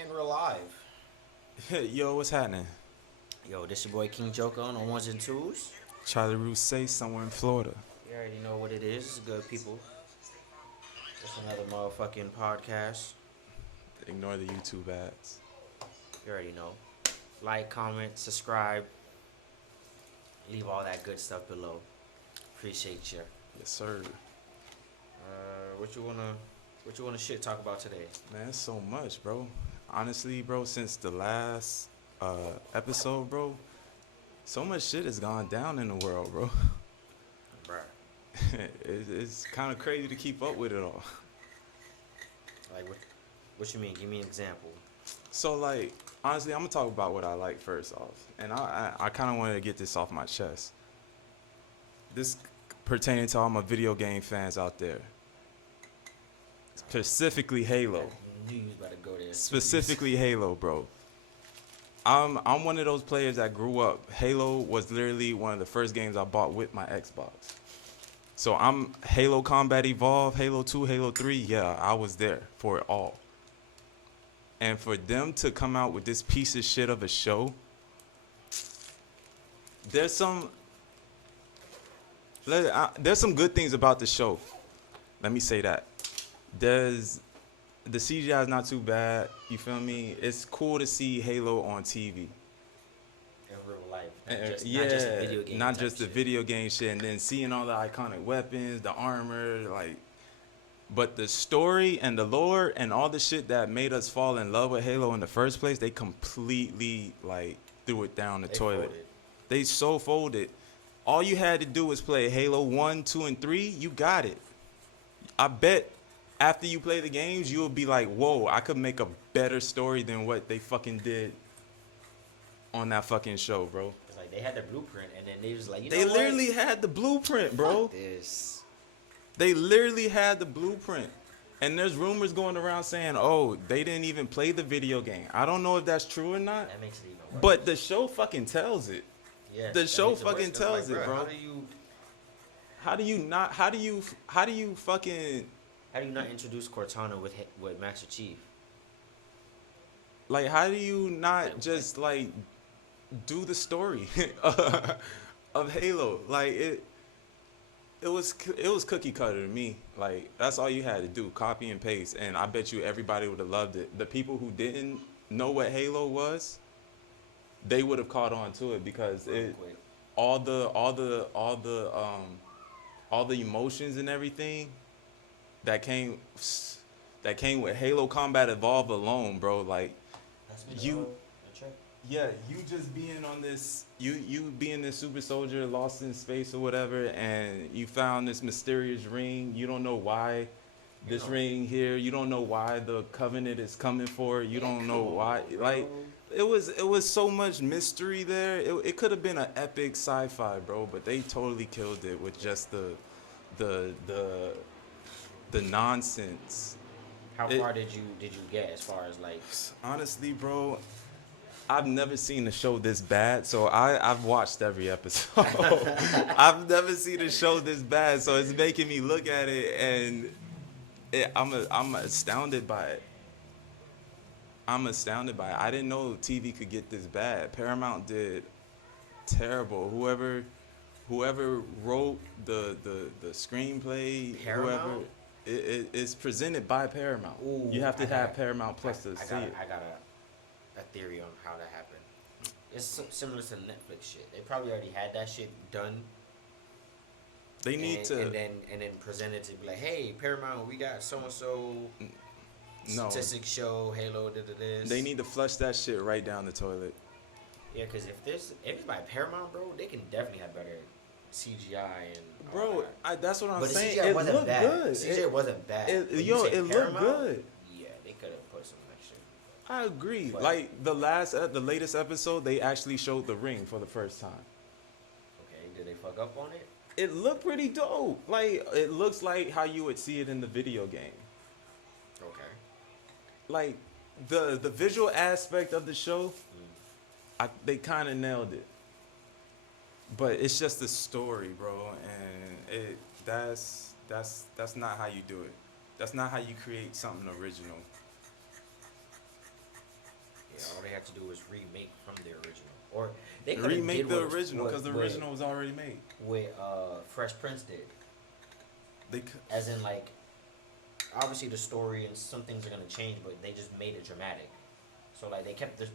And we're live. Yo, what's happening? Yo, this your boy King Joker on the ones and twos. Charlie Rouse somewhere in Florida. You already know what it is. It's good people. Just another motherfucking podcast. Ignore the YouTube ads. You already know. Like, comment, subscribe. Leave all that good stuff below. Appreciate you. Yes, sir. What you wanna shit talk about today? Man, it's so much, bro. Honestly, bro, since the last episode, bro, so much shit has gone down in the world, bro. Bruh. It's kind of crazy to keep up with it all. Like what you mean? Give me an example. So, like, honestly, I'm gonna talk about what I like first off, and I kind of wanted to get this off my chest. This pertaining to all my video game fans out there, specifically Halo. I knew you was about to go there. Specifically Halo, bro. I'm one of those players that grew up. Halo was literally one of the first games I bought with my Xbox. So I'm Halo Combat Evolved, Halo 2, Halo 3. Yeah, I was there for it all. And for them to come out with this piece of shit of a show, there's some good things about the show. Let me say that. The CGI is not too bad. You feel me? It's cool to see Halo on TV. In real life. Yeah, not just the video game. not just the video game shit, and then seeing all the iconic weapons, the armor, like. But the story and the lore and all the shit that made us fall in love with Halo in the first place, they completely like threw it down the toilet. Folded. They so folded. All you had to do was play Halo 1, 2, and 3. You got it. I bet after you play the games, you'll be like, whoa, I could make a better story than what they fucking did on that fucking show, bro. It's like they had the blueprint, and then they was like, They literally had the blueprint, bro. Fuck this. They literally had the blueprint. And there's rumors going around saying, oh, they didn't even play the video game. I don't know if that's true or not. That makes it even worse. But the show fucking tells it. Yeah, The that show makes it fucking worse. tells Like, it, bro. How do you not fucking How do you not introduce Cortana with Master Chief? like how do you not Like, just like do the story of Halo? Like it was cookie cutter to me. Like that's all you had to do, copy and paste, and I bet you everybody would have loved it. The people who didn't know what Halo was, they would have caught on to it because Real it quick. all the emotions and everything that came with Halo Combat Evolved alone, bro. Like That's you- the check. yeah, you just being on this, you being this super soldier lost in space or whatever, and you found this mysterious ring. You don't know why this You know. ring here. You don't know why the Covenant is coming for it. You don't know Come why. on, Like bro. it was so much mystery there. It could have been an epic sci-fi, bro, but they totally killed it with just the nonsense. How it- far did you get as far as like? Honestly, bro, I've never seen a show this bad, so I've watched every episode. I've never seen a show this bad, so it's making me look at it, and I'm astounded by it. I'm astounded by it. I didn't know TV could get this bad. Paramount did terrible. Whoever wrote the screenplay, Paramount? whoever it's presented by Paramount. Ooh, You have to I have got- Paramount Plus to see it. I got a theory on how that happened. It's similar to Netflix shit. They probably already had that shit done. They need and, to and then present it to be like, hey, Paramount, we got so and so no. statistics show Halo did this. They need to flush that shit right down the toilet. Yeah, because if it's by Paramount, bro, they can definitely have better CGI and all Bro, that. that's what I'm But the saying. CGI It wasn't looked bad. good. CGI wasn't bad. When you Yo, say it looked Paramount, good. Yeah, they could have put some extra. I agree. But- Like the latest episode, they actually showed the ring for the first time. Okay, did they fuck up on it? It looked pretty dope. Like it looks like how you would see it in the video game. Okay. Like the visual aspect of the show, they kind of nailed it. But it's just the story, bro, and that's not how you do it. That's not how you create something original. Yeah, all they had to do was remake from the original, or they could have Remake did the what, original because the what, original was already made. what Fresh Prince did, They as in like obviously the story and some things are gonna change, but they just made it dramatic. So like they kept the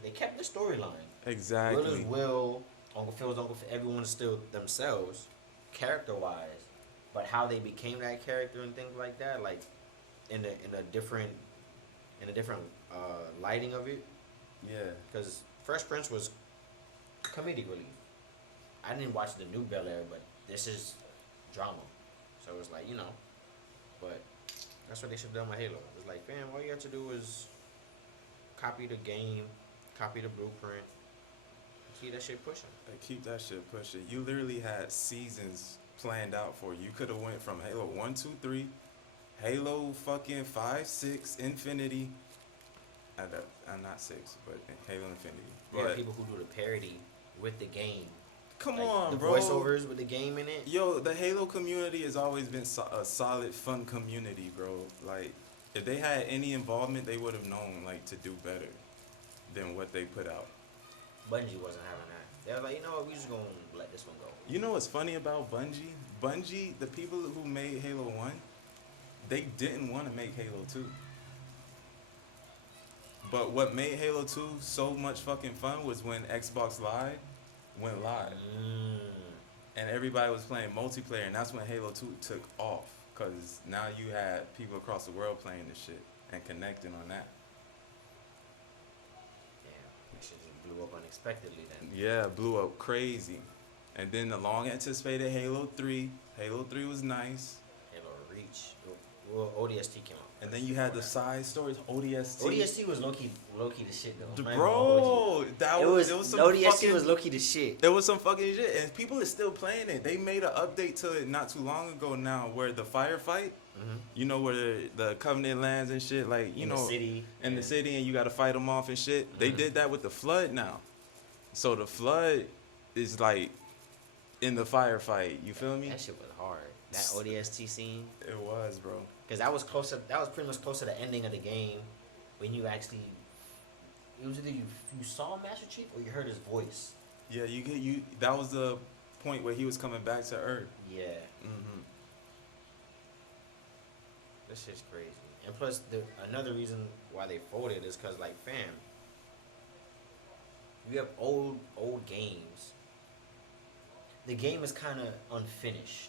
storyline. Will is exactly. Will, Uncle Phil's Uncle Phil, everyone's still themselves, character wise, but how they became that character and things like that, like in a different lighting of it. Yeah. Because Fresh Prince was comedic relief. I didn't watch the new Bel Air, but this is drama, so it's like but that's what they should have done with Halo. It's like, fam, all you have to do is copy the game, copy the blueprint, keep that shit pushing. Keep that shit pushing. You literally had seasons planned out for you. You could have went from Halo 1, 2, 3, Halo fucking 5, 6, Infinity. I'm not 6, but Halo Infinity. You But have people who do the parody with the game. come Like, on, the bro. voiceovers with the game in it. Yo, the Halo community has always been a solid, fun community, bro. Like, if they had any involvement, they would have known, like, to do better than what they put out. Bungie wasn't having that. They were like, you know what, we just gonna let this one go. You know what's funny about Bungie? Bungie, the people who made Halo 1, they didn't want to make Halo 2. But what made Halo 2 so much fucking fun was when Xbox Live went live. And everybody was playing multiplayer, and that's when Halo 2 took off. Because now you had people across the world playing this shit and connecting on that. Damn, that shit just blew up unexpectedly then. Yeah, blew up crazy. And then the long anticipated Halo 3. Halo 3 was nice. Halo Reach. Well, ODST came out. And then you had the side stories, ODST. ODST was low key the shit though. Bro, It was some ODST fucking, was low key the shit. It was some fucking shit, and people are still playing it. They made an update to it not too long ago now, where the firefight, you know, where the Covenant lands and shit, like you In know, the city, in the city, and you got to fight them off and shit. They did that with the flood now, so the flood is like in the firefight. You feel me? That shit was hard. That ODST scene. It was, bro. Because that was close to, that was pretty much close to the ending of the game, when you actually, it was either you saw Master Chief or you heard his voice. Yeah, you. That was the point where he was coming back to Earth. Yeah. Mm-hmm. This shit's crazy. And plus, another reason why they folded is because, like, fam, you have old games. The game is kind of unfinished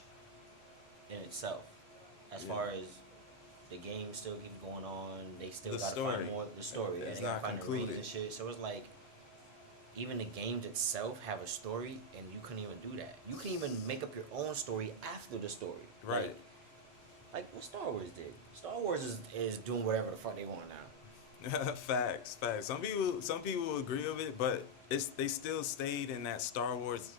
in itself, as far as the game still keeps going on. They still gotta find more the story. It's they not gotta find concluded. the reads and shit. So it's like, even the games itself have a story, and you couldn't even do that. You couldn't even make up your own story after the story. Right. Like what Star Wars did. Star Wars is doing whatever the fuck they want now. Facts. Some people agree with it, but they still stayed in that Star Wars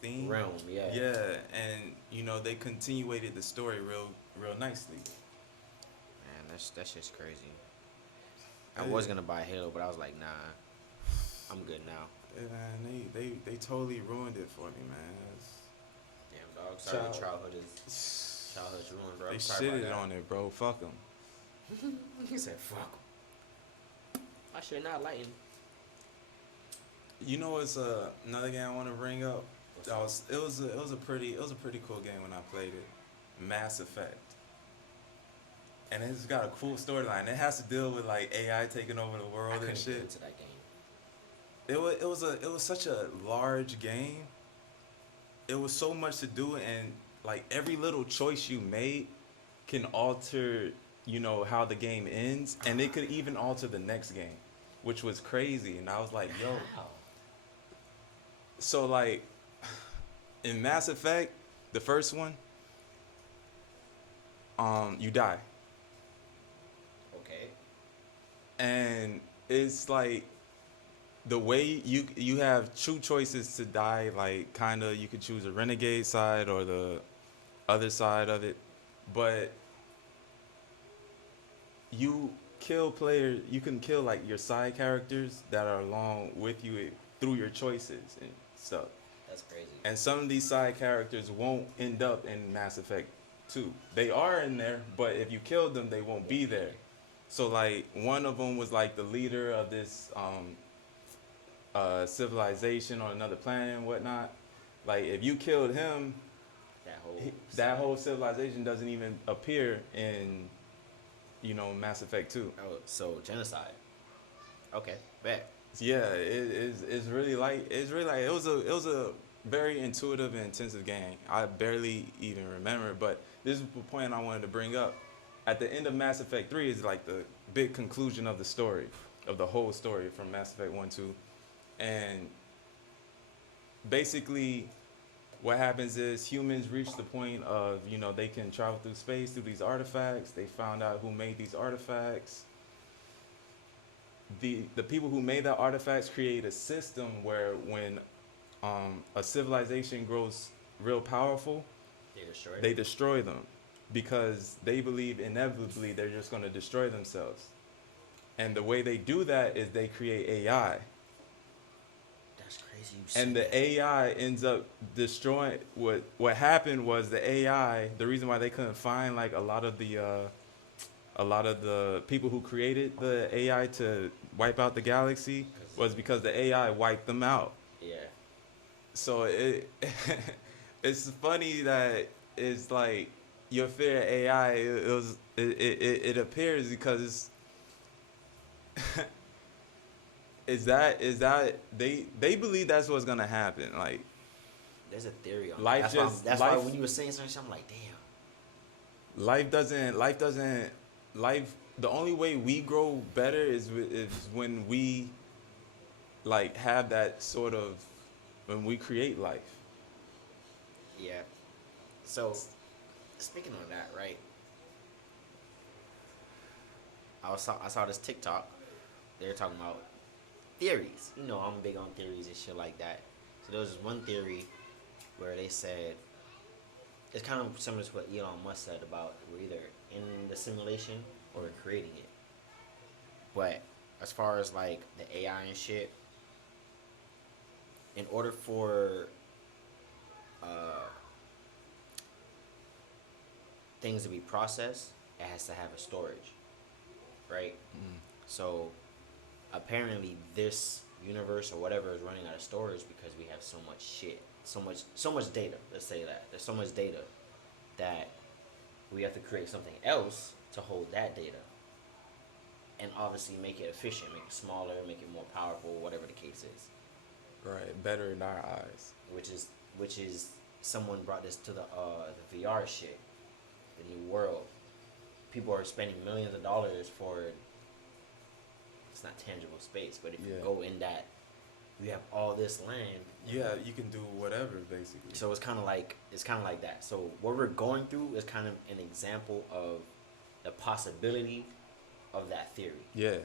theme Realm, yeah. Yeah, and you know they continuated the story real nicely. Man, that shit's crazy. I was gonna buy Halo, but I was like, nah, I'm good now. Yeah, man, they totally ruined it for me, man. Damn, dog. Sorry, childhood's ruined, bro. They I'm sorry about shitted that. on it, bro. Fuck them. He said, fuck 'em. I should not lighten. You know, it's another game I want to bring up. It was a pretty cool game when I played it. Mass Effect. And it's got a cool storyline. It has to deal with like AI taking over the world and shit. Into that game. It was such a large game. It was so much to do, and like every little choice you made can alter, you know, how the game ends, and it could even alter the next game, which was crazy. And I was like, yo. Wow. So like in Mass Effect, the first one, you die. Okay. And it's like the way you have two choices to die, like kind of you could choose a renegade side or the other side of it, but you can kill like your side characters that are along with you through your choices and stuff. That's crazy. And some of these side characters won't end up in Mass Effect 2. They are in there, but if you kill them, they won't be there. So like one of them was like the leader of this civilization on another planet and whatnot. Like if you killed him, that whole civilization doesn't even appear in, Mass Effect 2. Oh, so genocide. Okay, bet. Yeah, it was a very intuitive and intensive game. I barely even remember it, but this is the point I wanted to bring up. At the end of Mass Effect 3 is like the big conclusion of the story, of the whole story from Mass Effect 1, 2. And basically what happens is humans reach the point of, they can travel through space through these artifacts. They found out who made these artifacts. The people who made the artifacts create a system where when a civilization grows real powerful, they destroy them because they believe inevitably they're just going to destroy themselves. And the way they do that is they create AI. That's crazy. And the AI ends up destroying. What happened was the AI. The reason why they couldn't find like a lot of the people who created the AI to wipe out the galaxy was because the AI wiped them out. Yeah. So it's funny that it's like your fear of AI. It appears because it's. Is that they believe that's what's gonna happen? Like, there's a theory on life. That's why when you were saying something, I'm like, damn. Life. The only way we grow better is when we like have that sort of when we create life. Yeah. So, speaking of that, right? I saw this TikTok. They were talking about theories. I'm big on theories and shit like that. So there was this one theory where they said it's kind of similar to what Elon Musk said about we're either in the simulation or we're creating it. But as far as like the AI and shit, in order for things to be processed, it has to have a storage, right? So apparently this universe or whatever is running out of storage because we have so much shit, so much data. Let's say that there's so much data that we have to create something else to hold that data, and obviously make it efficient, make it smaller, make it more powerful, whatever the case is. Right, better in our eyes. Which is someone brought this to the VR shit, the new world. People are spending millions of dollars for. It's not tangible space, but if you go in that, you have all this land. Yeah, you can do whatever basically. So it's kind of like that. So what we're going through is kind of an example of the possibility of that theory. Yeah,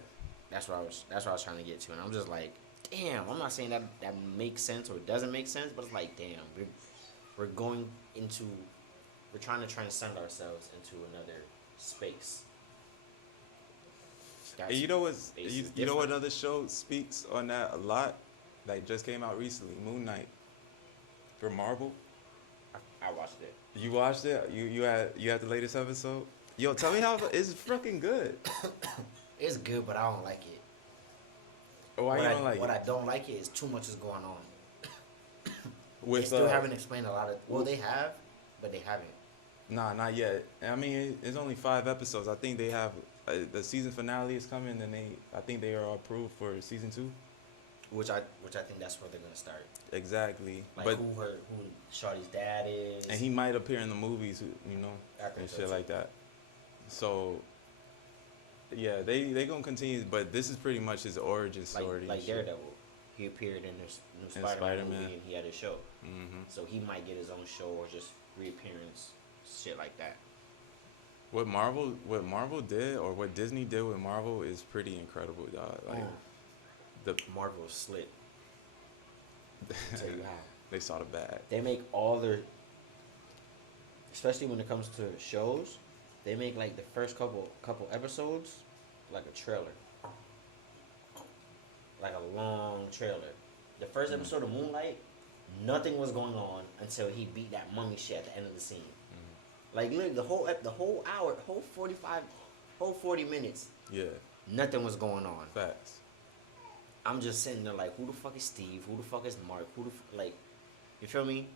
that's what I was trying to get to, and I'm just like, damn. I'm not saying that makes sense or doesn't make sense, but it's like, damn, we're trying to transcend ourselves into another space. And you know what other show speaks on that a lot? Like just came out recently, Moon Knight. For Marvel. I watched it. You watched it? You had the latest episode? Yo, tell me how it's fucking good. It's good, but I don't like it. Why you don't like it? What I don't like it is too much is going on. They still haven't explained a lot of. Well, they have, but they haven't. Nah, not yet. I mean, it's only 5 episodes. I think they have the season finale is coming, and I think they are approved for season 2. Which I think that's where they're gonna start. Exactly. Like who Shawty's dad is. And he might appear in the movies, and shit like that. So. Yeah, they gonna continue, but this is pretty much his origin story. Like Daredevil, he appeared in this new Spider-Man movie, and he had a show. Mm-hmm. So he might get his own show or just reappearance, shit like that. What Marvel did, or what Disney did with Marvel, is pretty incredible, dog. Like the Marvel slit. I'll tell you how. They saw the bag. They make all their, especially when it comes to shows. They make like the first couple episodes like a trailer. Like a long trailer. The first episode of Moonlight, nothing was going on until he beat that mummy shit at the end of the scene. Like literally the whole hour, whole 40 minutes Yeah. Nothing was going on. Facts. I'm just sitting there like, who the fuck is Steve? Who the fuck is Mark? Like, you feel me?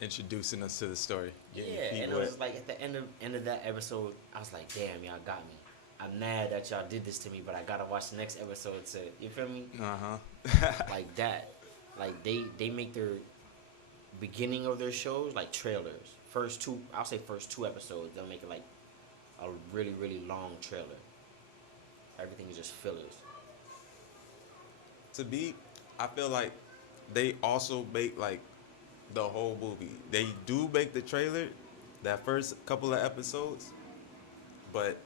Introducing us to the story. Getting your Yeah, feet and it wet. was like at the end of that episode, I was like, damn, y'all got me. I'm mad that y'all did this to me, but I gotta watch the next episode to, you feel me? Like that. Like they make their beginning of their shows like trailers. First two episodes, they'll make it like a really, really long trailer. Everything is just fillers. To be, I feel like they also make like the whole movie. They do make the trailer, that first couple of episodes, but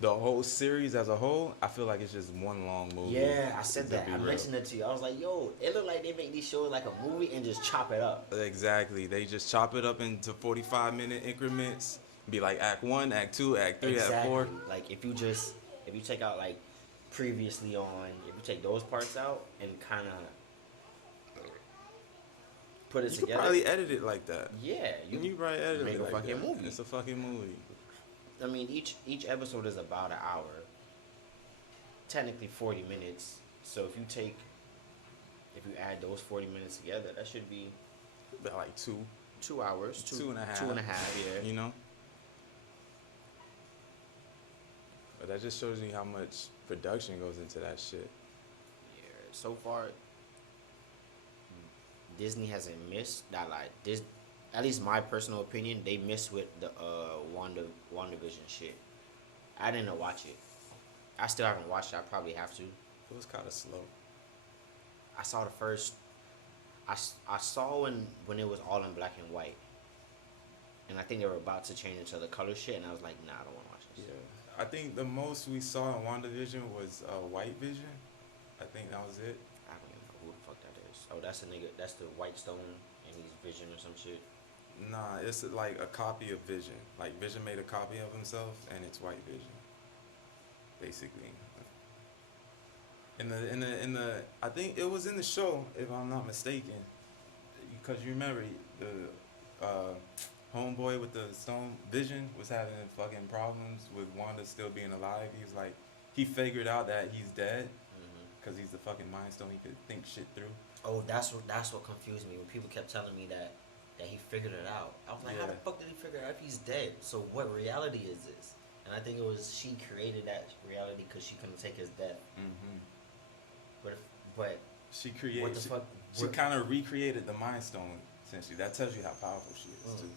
the whole series as a whole, I feel like it's just one long movie. Yeah, I said to that. be I real. mentioned it to you. I was like, yo, it look like they make these shows like a movie and just chop it up. Exactly. They just chop it up into 45-minute increments. Be like Act 1, Act 2, Act 3, Act 4. Like if you take out like previously on, if you take those parts out and kind of put it You together. could probably edit it like that. Yeah, You probably edit make it a like fucking that. movie. It's a fucking movie. I mean, each episode is about an hour. Technically 40 minutes. So if you add those 40 minutes together, that should be About like 2 hours, two and a half. 2.5, yeah. You know? But that just shows you how much production goes into that shit. Yeah, so far, Disney hasn't missed that. Like this, at least my personal opinion, they missed with the WandaVision shit. I didn't watch it. I still haven't watched it. I probably have to. It was kind of slow. I saw the first. I saw when it was all in black and white, and I think they were about to change into the color shit, and I was like, nah, I don't want to watch this. Yeah. I think the most we saw in WandaVision was White Vision. I think that was it. I don't even know who the fuck that is. Oh, that's a nigga. That's the White Stone, and he's Vision or some shit. Nah, it's like a copy of Vision. Like Vision made a copy of himself, and it's White Vision. Basically. In the I think it was in the show, if I'm not mistaken, because you remember the homeboy with the stone Vision was having fucking problems with Wanda still being alive. He was like, he figured out that he's dead because he's the fucking Mind Stone. He could think shit through. Oh, that's what confused me when people kept telling me that he figured it out. I was like, how the fuck did he figure out if he's dead? So what reality is this? And I think it was she created that reality because she couldn't take his death. Mm-hmm. But she created. What the fuck? She kind of recreated the Mind Stone. Essentially, that tells you how powerful she is too.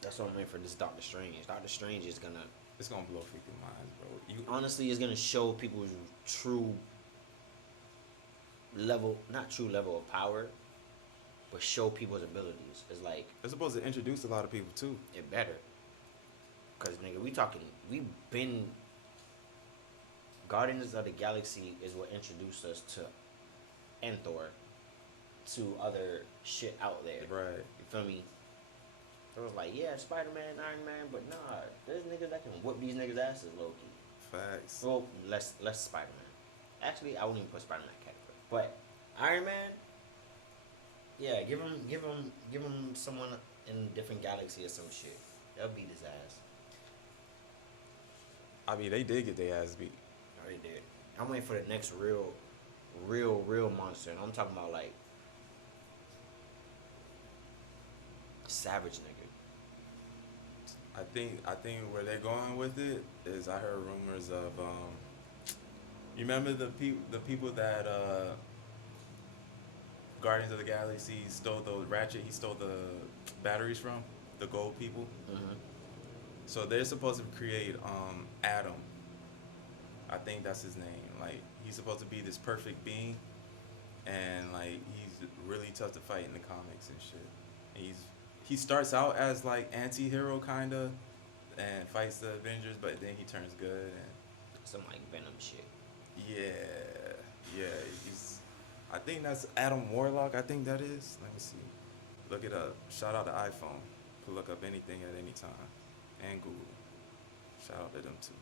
That's what I'm waiting for. This Doctor Strange. Doctor Strange is gonna. It's gonna blow freaking minds, bro. You honestly is gonna show people's true level, not true level of power, but show people's abilities. It's like it's supposed to introduce a lot of people too. It better. Cause nigga, we been Guardians of the Galaxy is what introduced us to Thor, to other shit out there. Right. You feel me? It was like, yeah, Spider-Man, Iron Man, but nah, there's niggas that can whoop these niggas' asses, low-key. Facts. Well, less Spider-Man. Actually, I wouldn't even put Spider-Man in category. But Iron Man, yeah, give him someone in a different galaxy or some shit. They'll beat his ass. I mean, they did get their ass beat. No, they did. I'm waiting for the next real monster, and I'm talking about like savage nigga. I think where they're going with it is I heard rumors of you remember the people that Guardians of the Galaxy stole the Ratchet, he stole the batteries from, the gold people. Mm-hmm. So they're supposed to create Adam. I think that's his name. Like he's supposed to be this perfect being, and like he's really tough to fight in the comics and shit. And he starts out as like anti-hero kinda, and fights the Avengers, but then he turns good and some like Venom shit. Yeah. I think that's Adam Warlock. I think that is. Let me see. Look it up. Shout out to iPhone. Could look up anything at any time, and Google. Shout out to them too.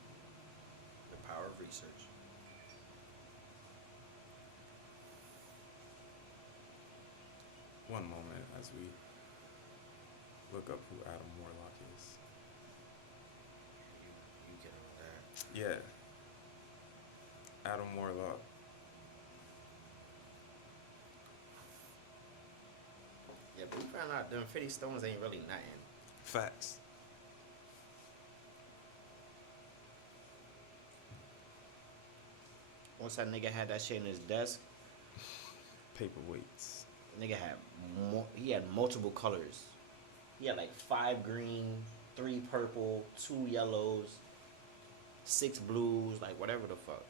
The power of research. One moment as we look up who Adam Warlock is. Yeah. Adam Warlock. Yeah, but we found out them 50 stones ain't really nothing. Facts. Once that nigga had that shit in his desk, Paperweights. nigga had he had multiple colors. He had like 5 green, 3 purple, 2 yellows, 6 blues, like whatever the fuck.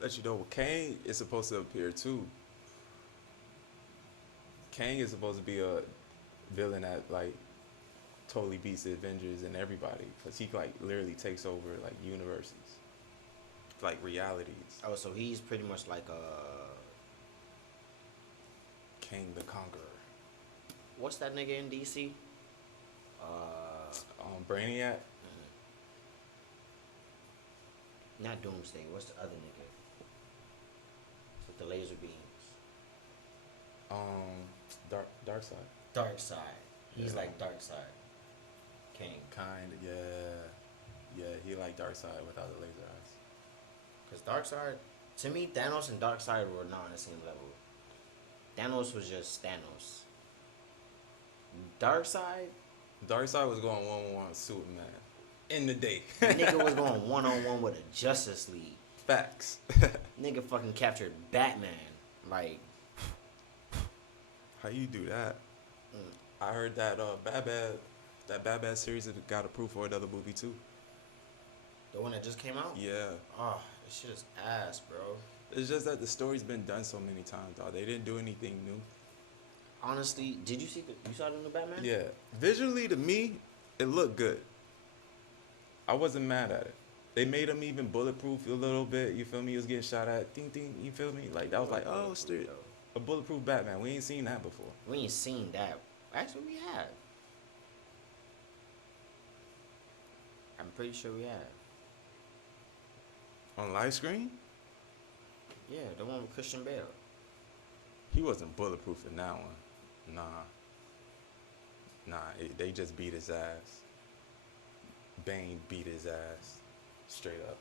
Let you know, Kang is supposed to appear too. Kang is supposed to be a villain that like totally beats the Avengers and everybody, because he like literally takes over like universes, like realities. Oh, so he's pretty much like Kang the Conqueror. what's that nigga in DC? Brainiac. Not Doomsday. What's the other nigga? With the laser beams. Darkseid. Darkseid. He's Yeah. like Darkseid. King. Kind of, yeah. He like Darkseid without the laser eyes. Because Darkseid, to me, Thanos and Darkseid were not on the same level. Thanos was just Thanos. Darkseid, Darkseid was going 1-on-1 with Superman in the day. nigga was going 1-on-1 with a Justice League. Facts. Nigga fucking captured Batman. Like, How you do that? mm, I heard that Bad series got approved for another movie too. the one that just came out? Yeah. Oh, this shit is ass, bro. It's just that the story's been done so many times, dog. They didn't do anything new. Honestly, did you saw the new Batman? Yeah. Visually, to me, it looked good. I wasn't mad at it. They made him even bulletproof a little bit. You feel me? He was getting shot at. Ding, ding. You feel me? Like, that was like, oh, shit. A bulletproof Batman. We ain't seen that before. We ain't seen that. Actually, we have. I'm pretty sure we have. On live screen? Yeah, the one with Christian Bale. He wasn't bulletproof in that one. They just beat his ass. Bane beat his ass. Straight up.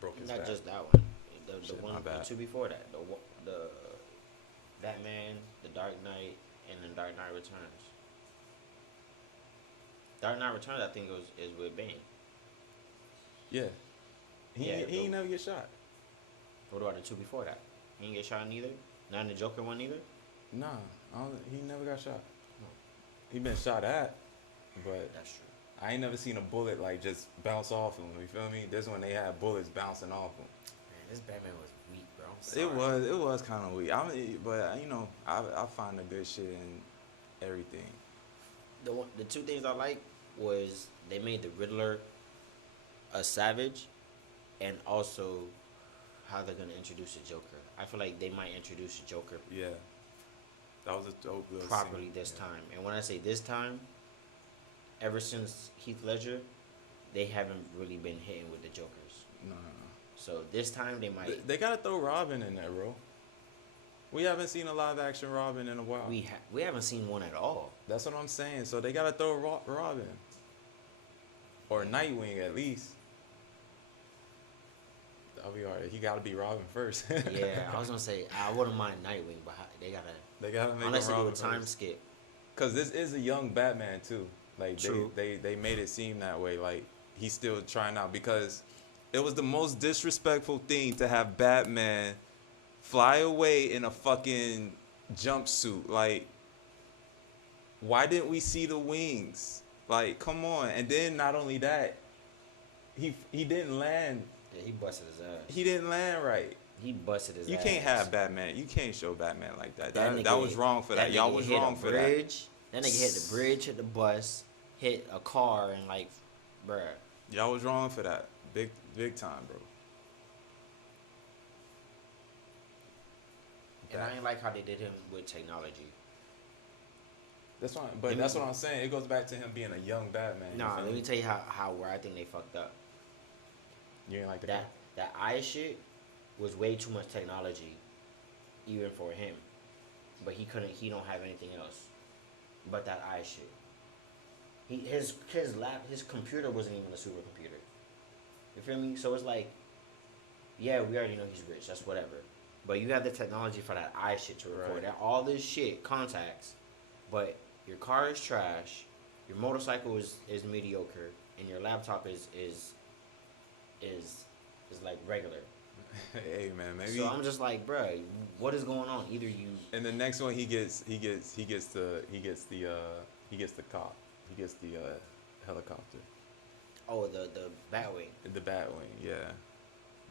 Broke his Not back. just that one. The Shit, one, my bad. the two before that. The Batman, The Dark Knight, and then Dark Knight Returns. Dark Knight Returns, I think is with Bane. Yeah. He Yeah, ain't never get shot. What about the two before that? He didn't get shot neither? Not in the Joker one either? Nah, he never got shot. He been shot at, but That's true. I ain't never seen a bullet like just bounce off him. You feel me? This one they had bullets bouncing off him. Man, this Batman was weak, bro. I'm sorry. It was kind of weak. But you know, I find the good shit in everything. The two things I like was they made the Riddler a savage, and also how they're gonna introduce the Joker. I feel like they might introduce the Joker Yeah, that was a dope little properly scene. this Yeah. time. And when I say this time, ever since Heath Ledger, they haven't really been hitting with the Jokers. No. So this time they might. They gotta throw Robin in there, bro. We haven't seen a live action Robin in a while. We haven't seen one at all. That's what I'm saying. So they gotta throw Robin, or Nightwing at least. That'll be alright. He gotta be Robin first. Yeah, I was gonna say I wouldn't mind Nightwing, but they gotta They gotta make unless him they do a Robin time first. skip. Cause this is a young Batman too. Like True. they made it seem that way. Like he's still trying out, because it was the most disrespectful thing to have Batman fly away in a fucking jumpsuit. Like, why didn't we see the wings? Like, come on. And then not only that, he didn't land. Yeah, he busted his ass. He didn't land right. He busted his You ass. can't have Batman. You can't show Batman like that. That That nigga- was wrong for that. Y'all nigga was hit a wrong for that. bridge. That nigga hit the bridge, hit the bus, hit a car, and like, bruh. Y'all was wrong for that. Big time, bro. And I ain't like how they did him with technology. That's fine, but that's what I'm saying. It goes back to him being a young Batman. you Nah, feel let me? me tell you how where I think they fucked up. You ain't like the That eye shit was way too much technology, even for him. But he don't have anything else, but that eye shit. his computer wasn't even a supercomputer. You feel me? So it's like, yeah, we already know he's rich. That's whatever. But you have the technology for that eye shit to record that all this shit contacts, but your car is trash, your motorcycle is mediocre, and your laptop is like regular. Hey man, maybe. So I'm just like, bruh, what is going on? Either you. And the next one he gets the cop. He gets the helicopter. Oh, the Batwing. The Batwing, yeah.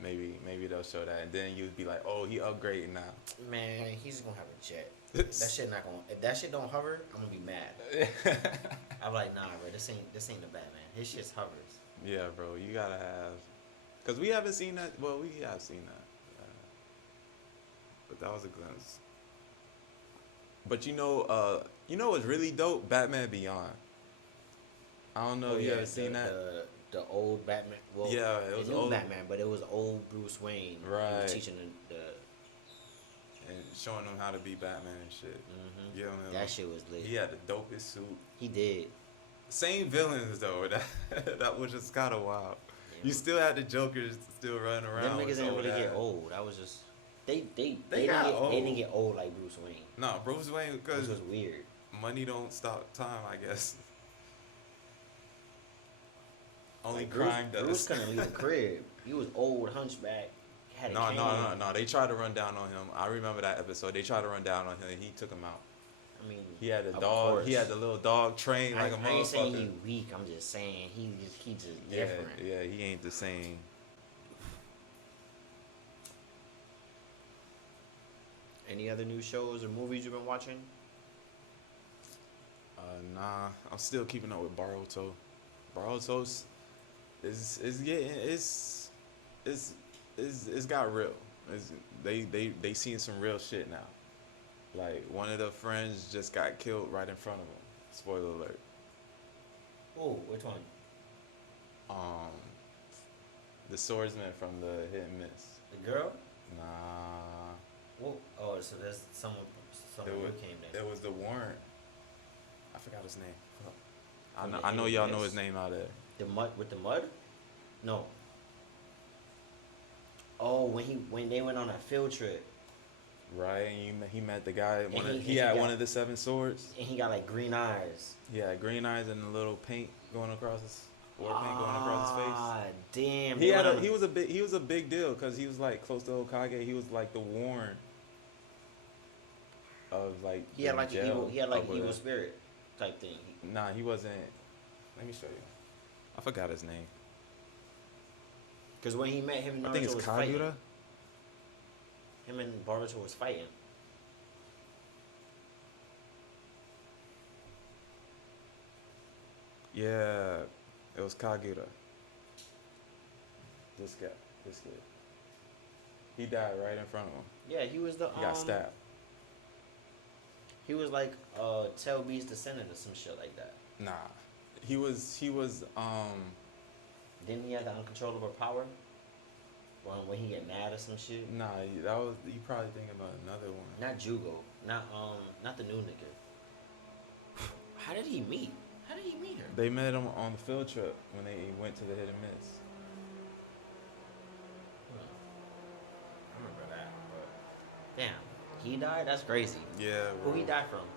Maybe they'll show that, and then you'd be like, oh, he upgraded now. Man, he's gonna have a jet. That shit not gonna. If that shit don't hover, I'm gonna be mad. I'm like, nah, bro. This ain't the Batman. His shit hovers. Yeah, bro. You gotta have, cause we haven't seen that. Well, we have seen that, but that was a glimpse. But you know what's really dope? Batman Beyond. I don't know if you ever seen that. The old Batman. Well, yeah, it was old Batman, but it was old Bruce Wayne. Right. He was teaching the and showing them how to be Batman and shit. Mm-hmm. Yeah, that shit was lit. He had the dopest suit. He did. Same villains though. That was just kind of wild. Yeah, you still had the Jokers still running around. Them niggas didn't really get old. That was just they didn't get old like Bruce Wayne. No, Bruce Wayne, because it was weird. Money don't stop time, I guess. Only like crime does. Bruce couldn't leave the crib. He was old, hunchback. Had a cane. No. They tried to run down on him. I remember that episode. They tried to run down on him, and he took him out. I mean, he had a dog. Course. He had the little dog trained like a motherfucker. I ain't saying he weak. I'm just saying he just different. Yeah, he ain't the same. Any other new shows or movies you've been watching? Nah. I'm still keeping up with Boruto. Boruto's it's got real. They seen some real shit now. Like one of the friends just got killed right in front of them. Spoiler alert. Oh, which one? The swordsman from the Hit and Miss. The girl? Nah. Whoa. Oh, so there's someone who came there. There was the warrant. I forgot his name. I know y'all know his name out there. The mud with the mud? No. Oh, when they went on a field trip. Right, and he met the guy. He had one of the 7 swords. And he got like green eyes. Yeah, green eyes and a little paint going across his paint going across his face. Ah, damn. He was a big deal because he was like close to Hokage. He was like the Warren of like. He had like evil spirit type thing. Nah, he wasn't. Let me show you. I forgot his name. Because when he met him, I think it's Kagura. Him and Boruto was fighting. Yeah, it was Kagura. This kid. He died right in front of him. Yeah, he was the. He got stabbed. He was like Tell B's descendant or some shit like that. Nah, he was. Didn't he have the uncontrollable power? When he get mad or some shit? Nah, that was you probably thinking about another one. Not Jugo. Not the new nigga. How did he meet her? They met him on the field trip when they went to the Hit and Miss. I remember that, but damn, he died? That's crazy. Yeah, bro. Who he died from?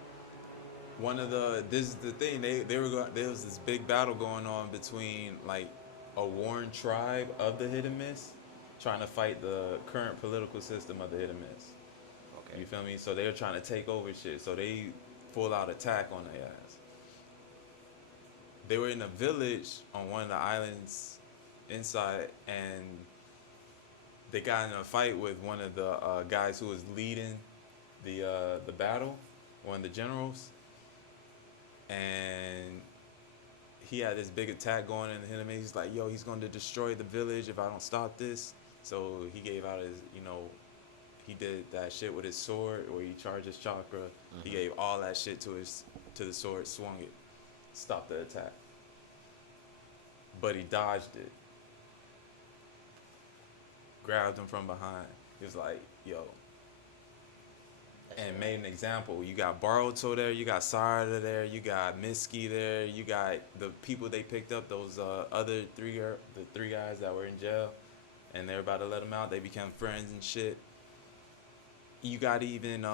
This is the thing, there was this big battle going on between like a Warren tribe of the Hit and Miss trying to fight the current political system of the Hit and Miss. Okay. You feel me? So they were trying to take over shit. So they full out attack on their ass. They were in a village on one of the islands inside, and they got in a fight with one of the guys who was leading the battle, one of the generals, and he had this big attack going in the Hit and Miss. He's like, yo, he's going to destroy the village if I don't stop this. So he gave out his, he did that shit with his sword where he charged his chakra. Mm-hmm. He gave all that shit to the sword, swung it, stopped the attack. But he dodged it. Grabbed him from behind. He was like, yo. and made an example. You got Baruto there, you got Sarada there, you got Mitsuki there, you got the people they picked up, those other the three guys that were in jail, and they're about to let them out. They become friends and shit. You got even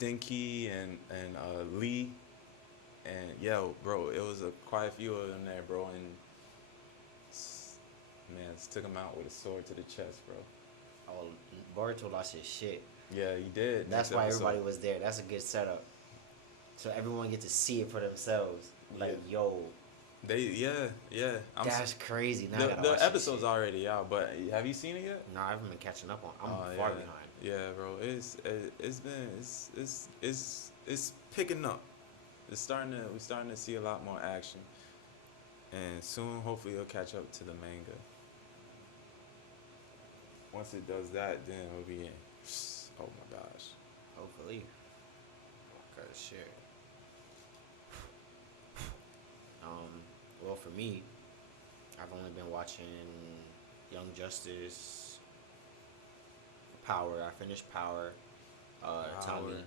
Denki and Lee, and yo, bro, it was quite a few of them there, bro, and man, took him out with a sword to the chest, bro. Oh, Boruto lost his shit. Yeah, he did. That's why everybody was there. That's a good setup. So everyone get to see it for themselves. Like, yo. Yeah. That's crazy. Now the episode's already out, but have you seen it yet? No, I haven't been catching up on. I'm far behind. Yeah, bro. It's picking up. We're starting to see a lot more action, and soon, hopefully, it'll catch up to the manga. Once it does that, then we'll be in. Oh my gosh. Hopefully. Cause shit. Well, for me, I've only been watching Young Justice, Power. I finished Power. Tommy.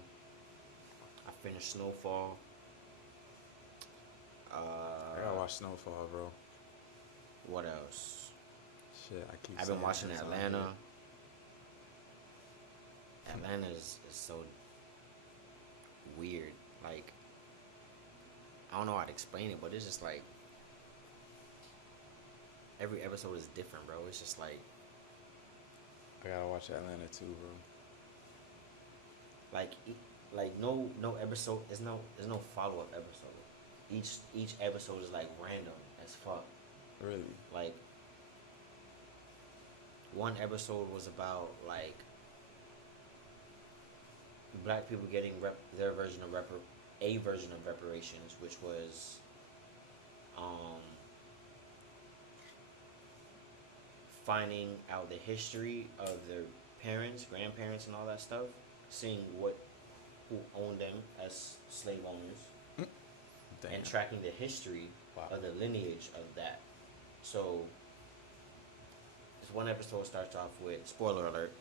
I finished Snowfall. I gotta watch Snowfall, bro. What else? Shit, I've been watching Atlanta. Atlanta is so weird. Like, I don't know how to explain it, but it's just like every episode is different, bro. It's just like I gotta watch Atlanta too, bro. Like no episode. There's no follow up episode. Each episode is like random as fuck. Really? Like, one episode was about like black people getting their version of reparations, which was finding out the history of their parents, grandparents, and all that stuff, seeing who owned them as slave owners, and tracking the history of the lineage of that. So this one episode starts off with, spoiler alert,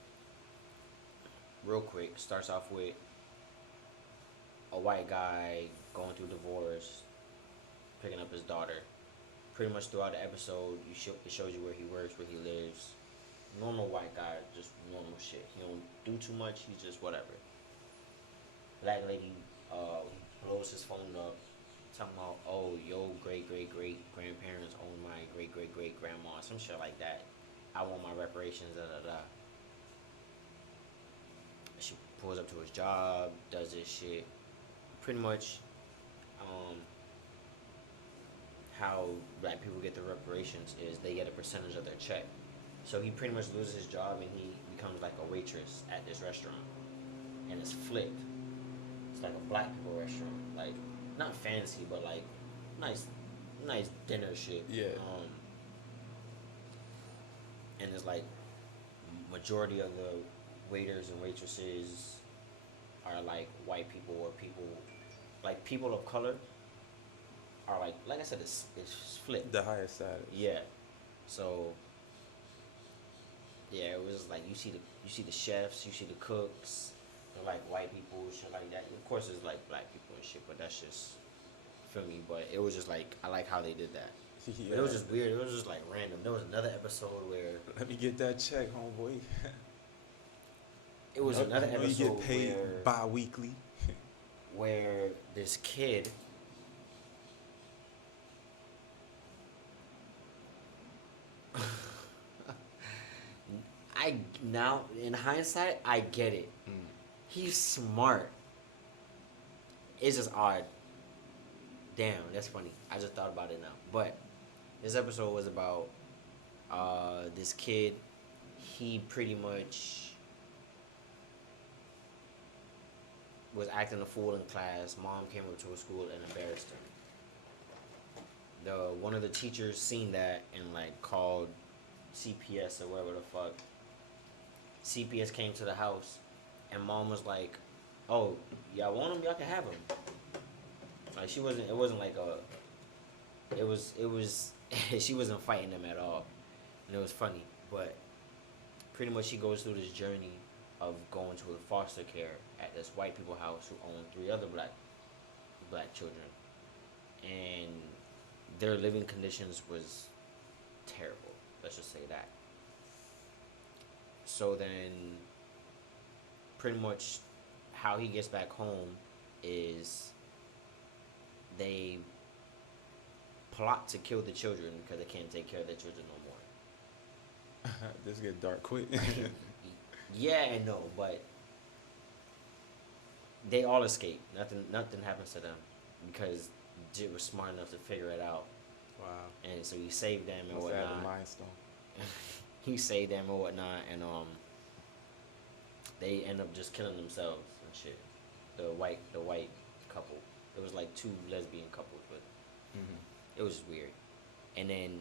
real quick, starts off with a white guy going through divorce, picking up his daughter. Pretty much throughout the episode, it shows you where he works, where he lives. Normal white guy, just normal shit. He don't do too much. He's just whatever. Black lady blows his phone up, talking about, oh, your great grandparents own my great grandma, some shit like that. I want my reparations, da da da. She pulls up to his job, does this shit. Pretty much, how black people get the reparations is they get a percentage of their check. So he pretty much loses his job and he becomes like a waitress at this restaurant, and it's flipped. It's like a black people restaurant, like not fancy, but like nice dinner shit. Yeah. And it's like majority of the waiters and waitresses are like white people or people of color are like I said, it's flipped. The highest status. Yeah. So yeah, it was like you see the chefs, you see the cooks, they're like white people, shit like that. Of course, it's like black people and shit, but that's just for me. But it was just like I like how they did that. Yeah. It was just weird. It was just like random. There was another episode where let me get that check, homeboy. It was another episode you get paid bi-weekly. Where this kid now in hindsight I get it. He's smart. It's just odd. Damn, that's funny. I just thought about it now. But this episode was about this kid. He pretty much was acting a fool in class. Mom came up to his school and embarrassed him. One of the teachers seen that and like called CPS or whatever the fuck. CPS came to the house and mom was like, "Oh, y'all want him? Y'all can have him." Like she wasn't. It wasn't like a. It was. She wasn't fighting them at all, and it was funny. But pretty much, she goes through this journey of going to a foster care at this white people house who own three other black children, and their living conditions was terrible. Let's just say that. So then, pretty much, how he gets back home is they plot to kill the children because they can't take care of their children no more. This get dark quick. Yeah and no, but they all escape. Nothing happens to them because Jit was smart enough to figure it out. Wow. And so he saved them and Must have whatnot. the Mind Stone. He saved them and whatnot, and they end up just killing themselves and shit. The white couple. It was like two lesbian couples, but it was weird. And then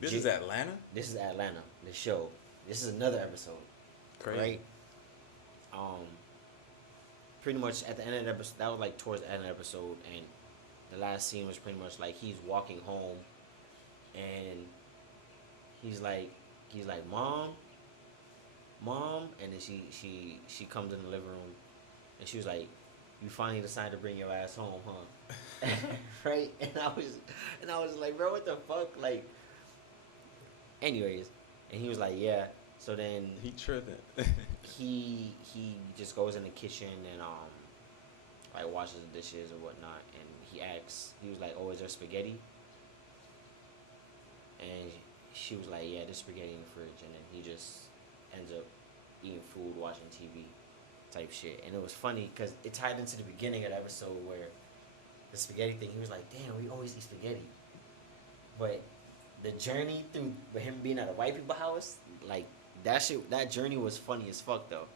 This is Atlanta? This is Atlanta. The show. This is another episode. Crazy. Right? Pretty much at the end of the episode, that was like towards the end of the episode, and the last scene was pretty much like he's walking home, and he's like, mom, and then she comes in the living room, and she was like, you finally decided to bring your ass home, huh? Right? And I was like, bro, what the fuck? Like, anyways, and he was like, yeah. So then He tripping. he just goes in the kitchen and like washes the dishes or whatnot, and he was like, oh, is there spaghetti? And she was like, yeah, there's spaghetti in the fridge. And then he just ends up eating food, watching TV type shit. And it was funny because it tied into the beginning of the episode where the spaghetti thing, he was like, damn, we always eat spaghetti. But the journey through him being at a white people house, like, that journey was funny as fuck though.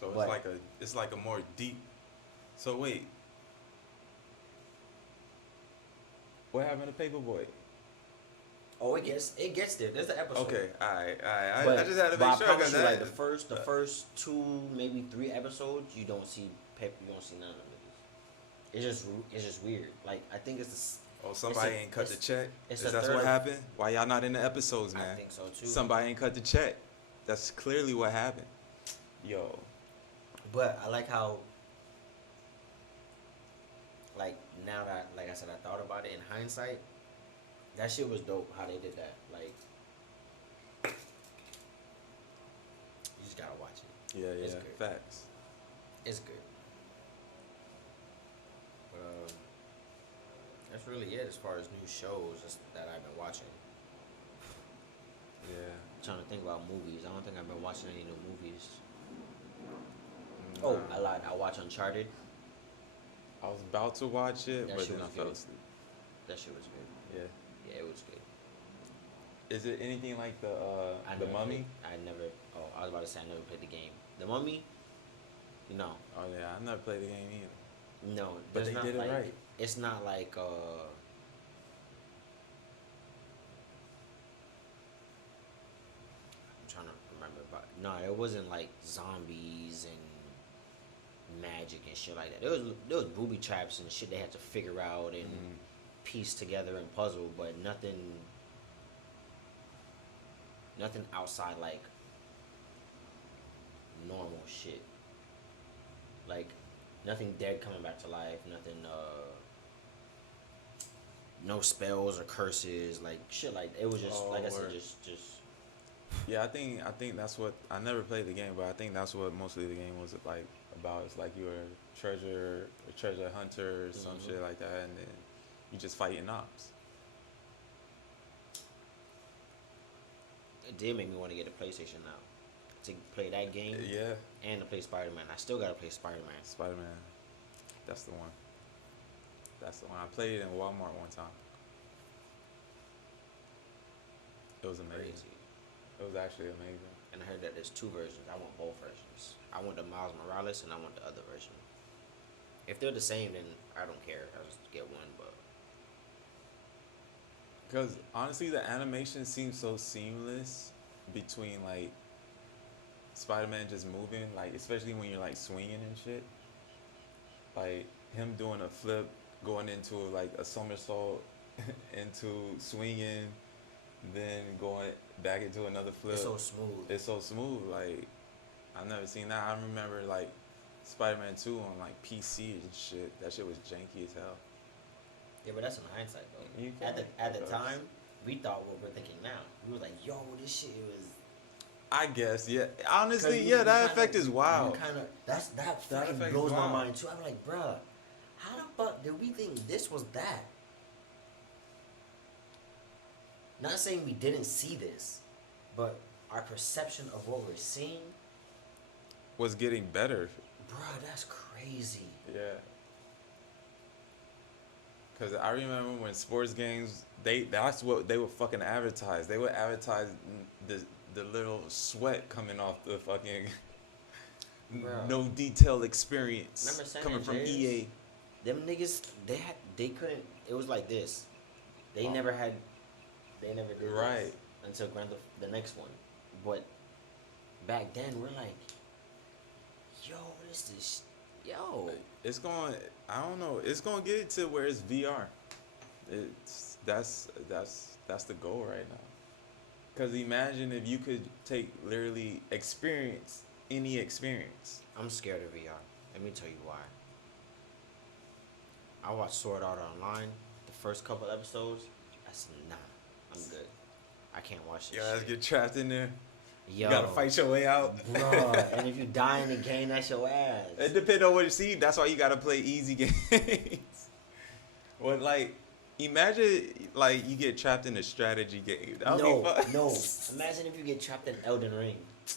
So But- it's like a more deep. So wait. What happened to Paperboy? Oh, it gets there. There's the episode. Okay, alright. But- I just had to but make sure I promise because you, like the first 2, maybe 3 episodes, you don't see none of it. It's just weird. Like, I think it's somebody it's a- ain't cut the it's- check. it's Is the that third what of- happened? Why y'all not in the episodes, man? I think so too. Somebody ain't cut the check. That's clearly what happened. Yo. But I like how, like, now that, like I said, I thought about it in hindsight, that shit was dope how they did that. Like, you just gotta watch it. Yeah, It's yeah. good. Facts. It's good. But that's really it as far as new shows that I've been watching. Yeah. I'm trying to think about movies. I don't think I've been watching any new movies. Oh, I lied. I watched Uncharted. I was about to watch it, That but shit then I was fell good. asleep. That shit was good. Yeah. Yeah, it was good. Is it anything like the never Mummy? Oh, I was about to say I never played the game. The Mummy? No. Oh yeah, I never played the game either. No. But it's they not did it like, right. It's not like I'm trying to remember, but no, it wasn't like zombies and magic and shit like that. There was booby traps and shit they had to figure out and piece together and puzzle, but nothing outside like normal shit. Like nothing dead coming back to life, nothing no spells or curses, like shit like it was just like I said, word. just Yeah, I think that's what I never played the game, but I think that's what mostly the game was like about. It's like you're a treasure hunter or some shit like that, and then you just fighting ops. it did make me want to get a PlayStation now to play that game Yeah, and to play Spider-Man. I still gotta play Spider-Man. Spider-Man. That's the one. That's the one. I played it in Walmart one time. It was amazing. Crazy. It was actually amazing. And I heard that there's 2 versions. I want both versions. I want the Miles Morales and I want the other version. If they're the same, then I don't care. I'll just get one. But Because honestly, the animation seems so seamless between like Spider-Man just moving, like especially when you're like swinging and shit. Like him doing a flip, going into like a somersault, into swinging, then going back into another flip. it's so smooth. It's so smooth. Like I've never seen that. I remember like Spider-Man 2 on like PC and shit. That shit was janky as hell. Yeah, but that's in hindsight though. You At can- the time, we thought what we're thinking now. We was like, yo, this shit was. I guess, yeah. Honestly, You- yeah, you that kinda- effect is you- wild. You kind of that That fucking effect blows is my wild. mind too. I'm like, bruh, how the fuck did we think this was that? Not saying we didn't see this, but our perception of what we're seeing, Was getting better. bruh, that's crazy. Yeah. Cause I remember when sports games, that's what they would fucking advertise. They would advertise the little sweat coming off the fucking Bro. no detailed experience Remember San coming from Andreas? EA. Them niggas, they couldn't. It was like this. They Oh. never did this Right. until the next one. But back then, we're like, yo, what is this? Yo, It's going. I don't know. It's going to get it to where it's VR. That's the goal right now. Cause imagine if you could literally experience any experience. I'm scared of VR. Let me tell you why. I watched Sword Art Online, the first couple episodes. I said, nah, I'm good. I can't watch this You gotta shit. get trapped in there. Yo, You gotta fight your way out. bruh, and if you die in the game, that's your ass. It depends on what you see. That's why you gotta play easy games. Well, like, imagine like you get trapped in a strategy game. That would be fun. No. Imagine if you get trapped in Elden Ring.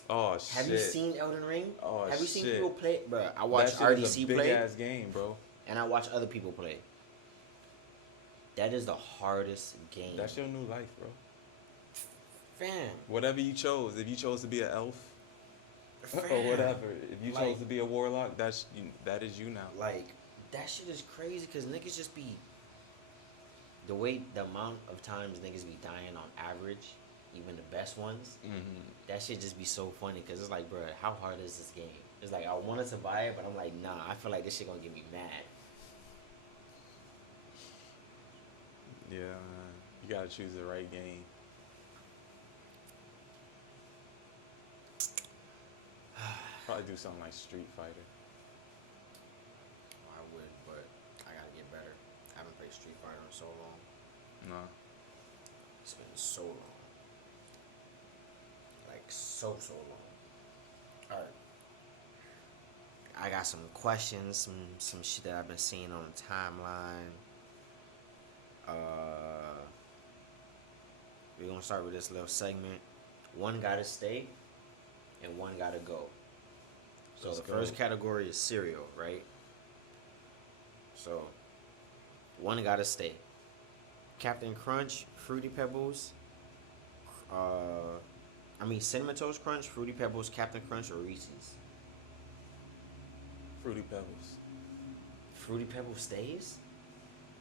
Oh shit. Have you seen Elden Ring? Oh, Have you seen shit. people play? Bro, I That watch shit is RDC a big play, ass game, bro. and I watch other people play. That is the hardest game. That's your new life, bro. Fam. Whatever you chose. If you chose to be an elf or Fam. whatever, if you chose Like- to be a warlock, that is you now. Like, that shit is crazy because niggas just be. The amount of times niggas be dying on average, even the best ones, Mm-hmm. that shit just be so funny because it's like, bro, how hard is this game? It's like, I wanted to buy it, but I'm like, nah, I feel like this shit gonna get me mad. Yeah, man. You gotta choose the right game. Probably do something like Street Fighter. I would, but I gotta get better. I haven't played Street Fighter in so long. No. It's been so long. Like, so long. Alright. I got some questions, some shit that I've been seeing on the timeline. We're gonna start with this little segment. One gotta stay, and one gotta go. So Let's the go. first category is cereal, right? So, one gotta stay. Captain Crunch, Fruity Pebbles, Cinnamon Toast Crunch, Fruity Pebbles, Captain Crunch, or Reese's. Fruity Pebbles. Fruity Pebbles stays?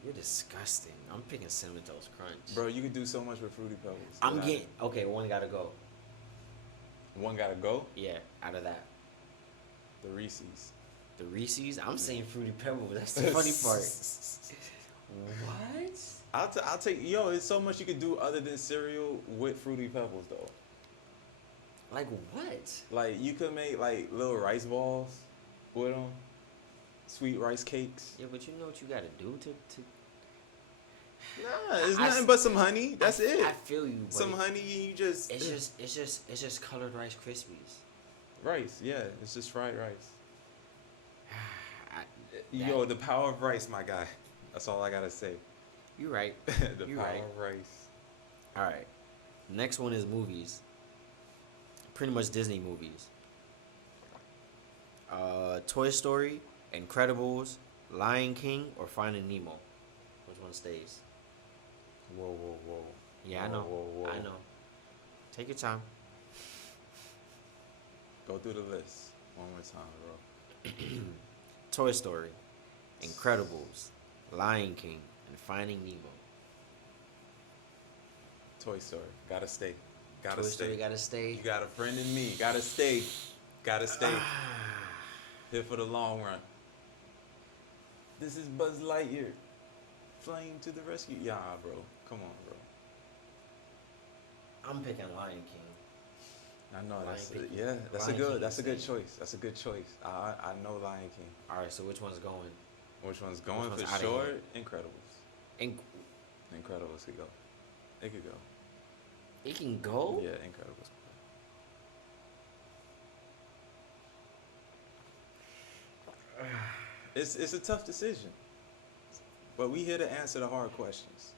You're disgusting. I'm picking Cinnamon Toast Crunch. Bro, you could do so much with Fruity Pebbles. I'm getting okay. One gotta go. One gotta go. Yeah, out of that, The Reese's. the Reese's. I'm saying Fruity Pebbles. That's the funny part. What? I'll take. Yo, it's so much you could do other than cereal with Fruity Pebbles though. Like what? Like you could make like little rice balls with them. Sweet rice cakes. Yeah, but you know what you gotta do to. Nah, it's I- nothing but some honey. That's it. I feel you. But Some honey and you just. It's just colored Rice Krispies. Rice, yeah. It's just fried rice. Yo, Yo, the power of rice, my guy. That's all I gotta say. you're right. The You're power right. of rice. All right. Next one is movies. Pretty much Disney movies. Toy Story, Incredibles, Lion King, or Finding Nemo. Which one stays? Whoa, whoa, whoa. Yeah, I Whoa, know. whoa, whoa. I know. Take your time. Go through the list one more time, bro. Toy Story, Incredibles, Lion King, and Finding Nemo. Toy Story. Gotta stay. Gotta Toy stay. Story gotta stay. You got a friend in me. Gotta stay. Gotta stay. Here for the long run. This is Buzz Lightyear. Flying to the rescue. Yeah, bro. Come on, bro. I'm picking Lion King. I know that's Lion King. yeah. That's a Lion good. King That's a is good insane. choice. That's a good choice. I know Lion King. All right, so which one's going? Which one's Which going one's for out of sure? here? Incredibles. Inc- Incredibles could go. It could go. it can go. Yeah, Incredibles. It's a tough decision, but we here to answer the hard questions.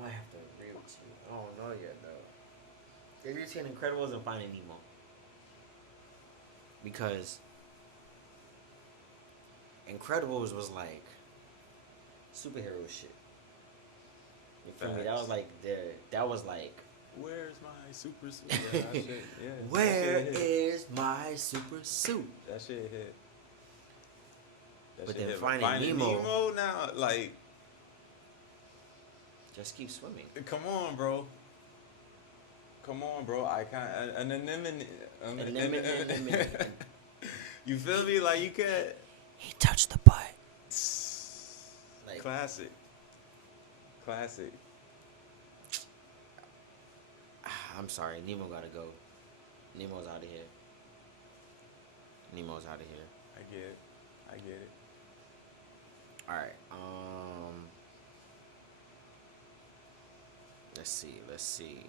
Might have to agree with you. I don't know yet though. If you're saying Incredibles and Finding Nemo, because Incredibles was like superhero shit. You feel me? That was Facts. like that was like Where's my super suit? Yeah, that shit, yeah. where that shit hit. is my super suit? That shit hit. That But shit then hit. Finding Nemo- now, like, Just keep swimming. come on, bro. Come on, bro. I can't. You feel me? Like you can't. He touched the butt. Like Classic. Classic. I'm sorry, Nemo gotta go. Nemo's out of here. Nemo's out of here. I get it. I get it. All right. Let's see.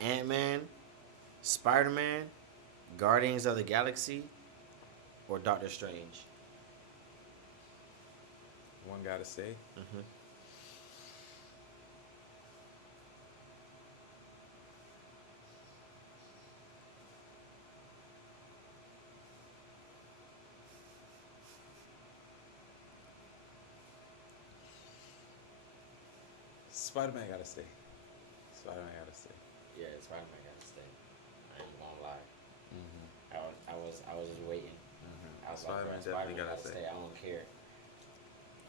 Ant-Man, Spider-Man, Guardians of the Galaxy, or Doctor Strange. One gotta stay. Mm-hmm. Spider-Man gotta stay. Spider-Man gotta stay. Yeah, Spider-Man gotta stay. I ain't gonna lie. Mm-hmm. I was just waiting. I was Spider-Man like, bro, definitely Spider-Man gotta gotta stay. stay. I don't care.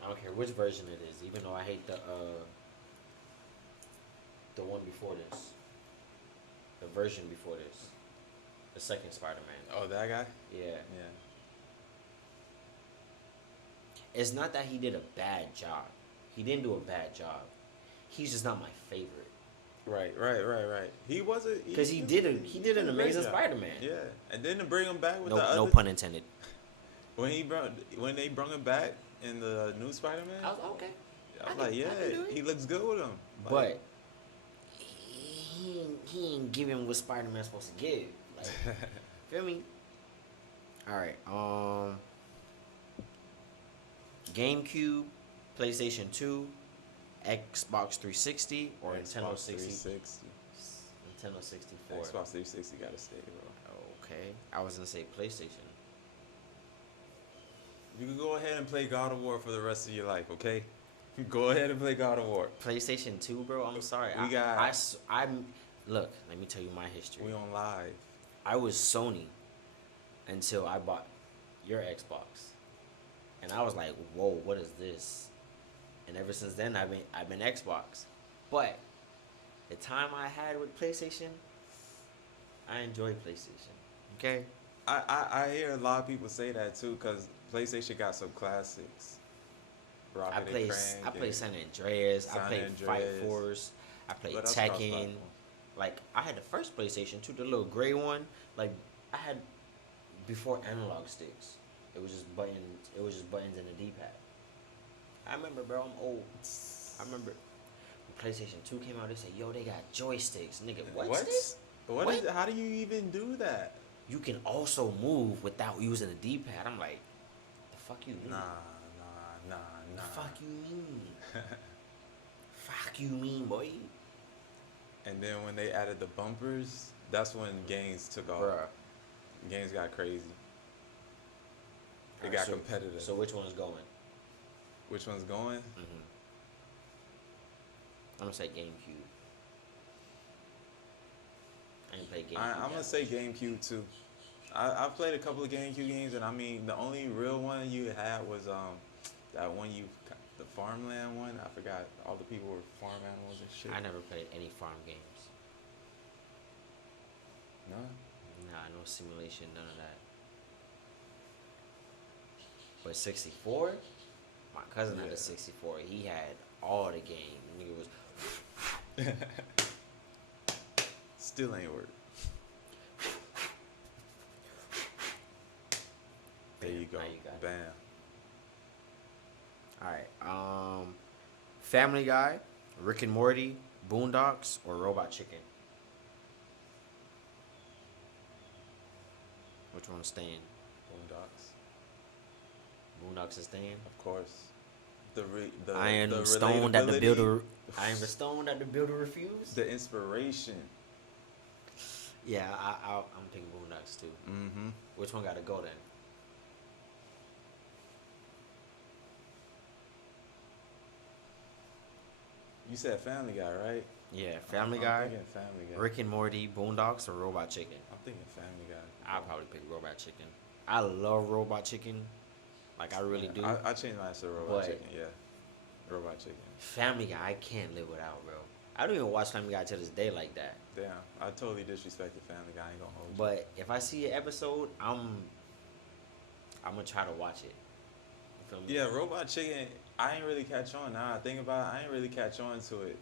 I don't care which version it is, even though I hate the one before this. The version before this. The second Spider-Man. Oh, that guy? Yeah. Yeah. It's not that he did a bad job. He didn't do a bad job. He's just not my favorite. Right. He wasn't Because he did an a great amazing job. Spider-Man. Yeah, and then to bring him back with No, the other no pun intended. when they brought him back in the new Spider-Man, I was okay. I was I like, can do it. he looks good with him. But Like, he ain't giving what Spider-Man's supposed to give. Like, feel me? Alright, GameCube, PlayStation 2, Xbox 360, or Nintendo Xbox 60. 360. Nintendo 64. Xbox 360 gotta stay, bro. Okay. I was gonna say PlayStation. You can go ahead and play God of War for the rest of your life, okay? Go ahead and play God of War. PlayStation 2, bro. I'm sorry. I'm look. Let me tell you my history. We on live. I was Sony until I bought your Xbox, and I was like, "Whoa, what is this?" And ever since then, I've been Xbox. But the time I had with PlayStation, I enjoyed PlayStation. Okay. I hear a lot of people say that too, cause PlayStation got some classics. I played San Andreas. I San played Fight Andreas. Force. I played But that's Tekken. cross-platform. Like I had the first PlayStation too, the little gray one. Like I had before analog sticks. It was just buttons. It was just buttons in the D-pad. I remember, bro. I'm old. I remember when PlayStation 2 came out. They said, "Yo, they got joysticks, nigga." What's this? What is it? How do you even do that? You can also move without using the D-pad. I'm like, the fuck you mean? Nah. The fuck you mean? Fuck you mean, boy? And then when they added the bumpers, that's when games took off. Bruh. Games got crazy. It Alright, got so- competitive. So which one's going? Which one's going? Mm-hmm. I'm gonna say GameCube. I ain't played GameCube. I'm gonna say GameCube too. I've played a couple of GameCube games, and I mean the only real one you had was that one the farmland one. I forgot all the people were farm animals and shit. I never played any farm games. No. Nah, no simulation, none of that. But 64, my cousin had Yeah. a 64. He had all the games. Nigga was Still ain't work. There you go. Now you got it. Bam. All right. Family Guy, Rick and Morty, Boondocks, or Robot Chicken. Which one's staying? Boondocks. Boondocks is staying. Of course. I am the stoned that the builder. relatability, I am the stone that the builder refused. the inspiration. Yeah, I'm thinking Boondocks too. Mm-hmm. Which one got to go then? You said Family Guy, right? Yeah, Family I'm Guy, thinking Family Guy. Rick and Morty, Boondocks, or Robot Chicken. I'm thinking Family Guy. I'll probably pick Robot Chicken. I love Robot Chicken. Like, I really do. I changed my answer to Robot But- Chicken. Yeah, Robot Chicken. Family Guy, I can't live without, bro. I don't even watch Family Guy to this day like that. Damn, I totally disrespected Family Guy. I ain't gonna hold you. But if I see an episode, I'm gonna try to watch it. You feel me? Yeah, Robot Chicken. I ain't really catch on. Now I think about it, I ain't really catch on to it.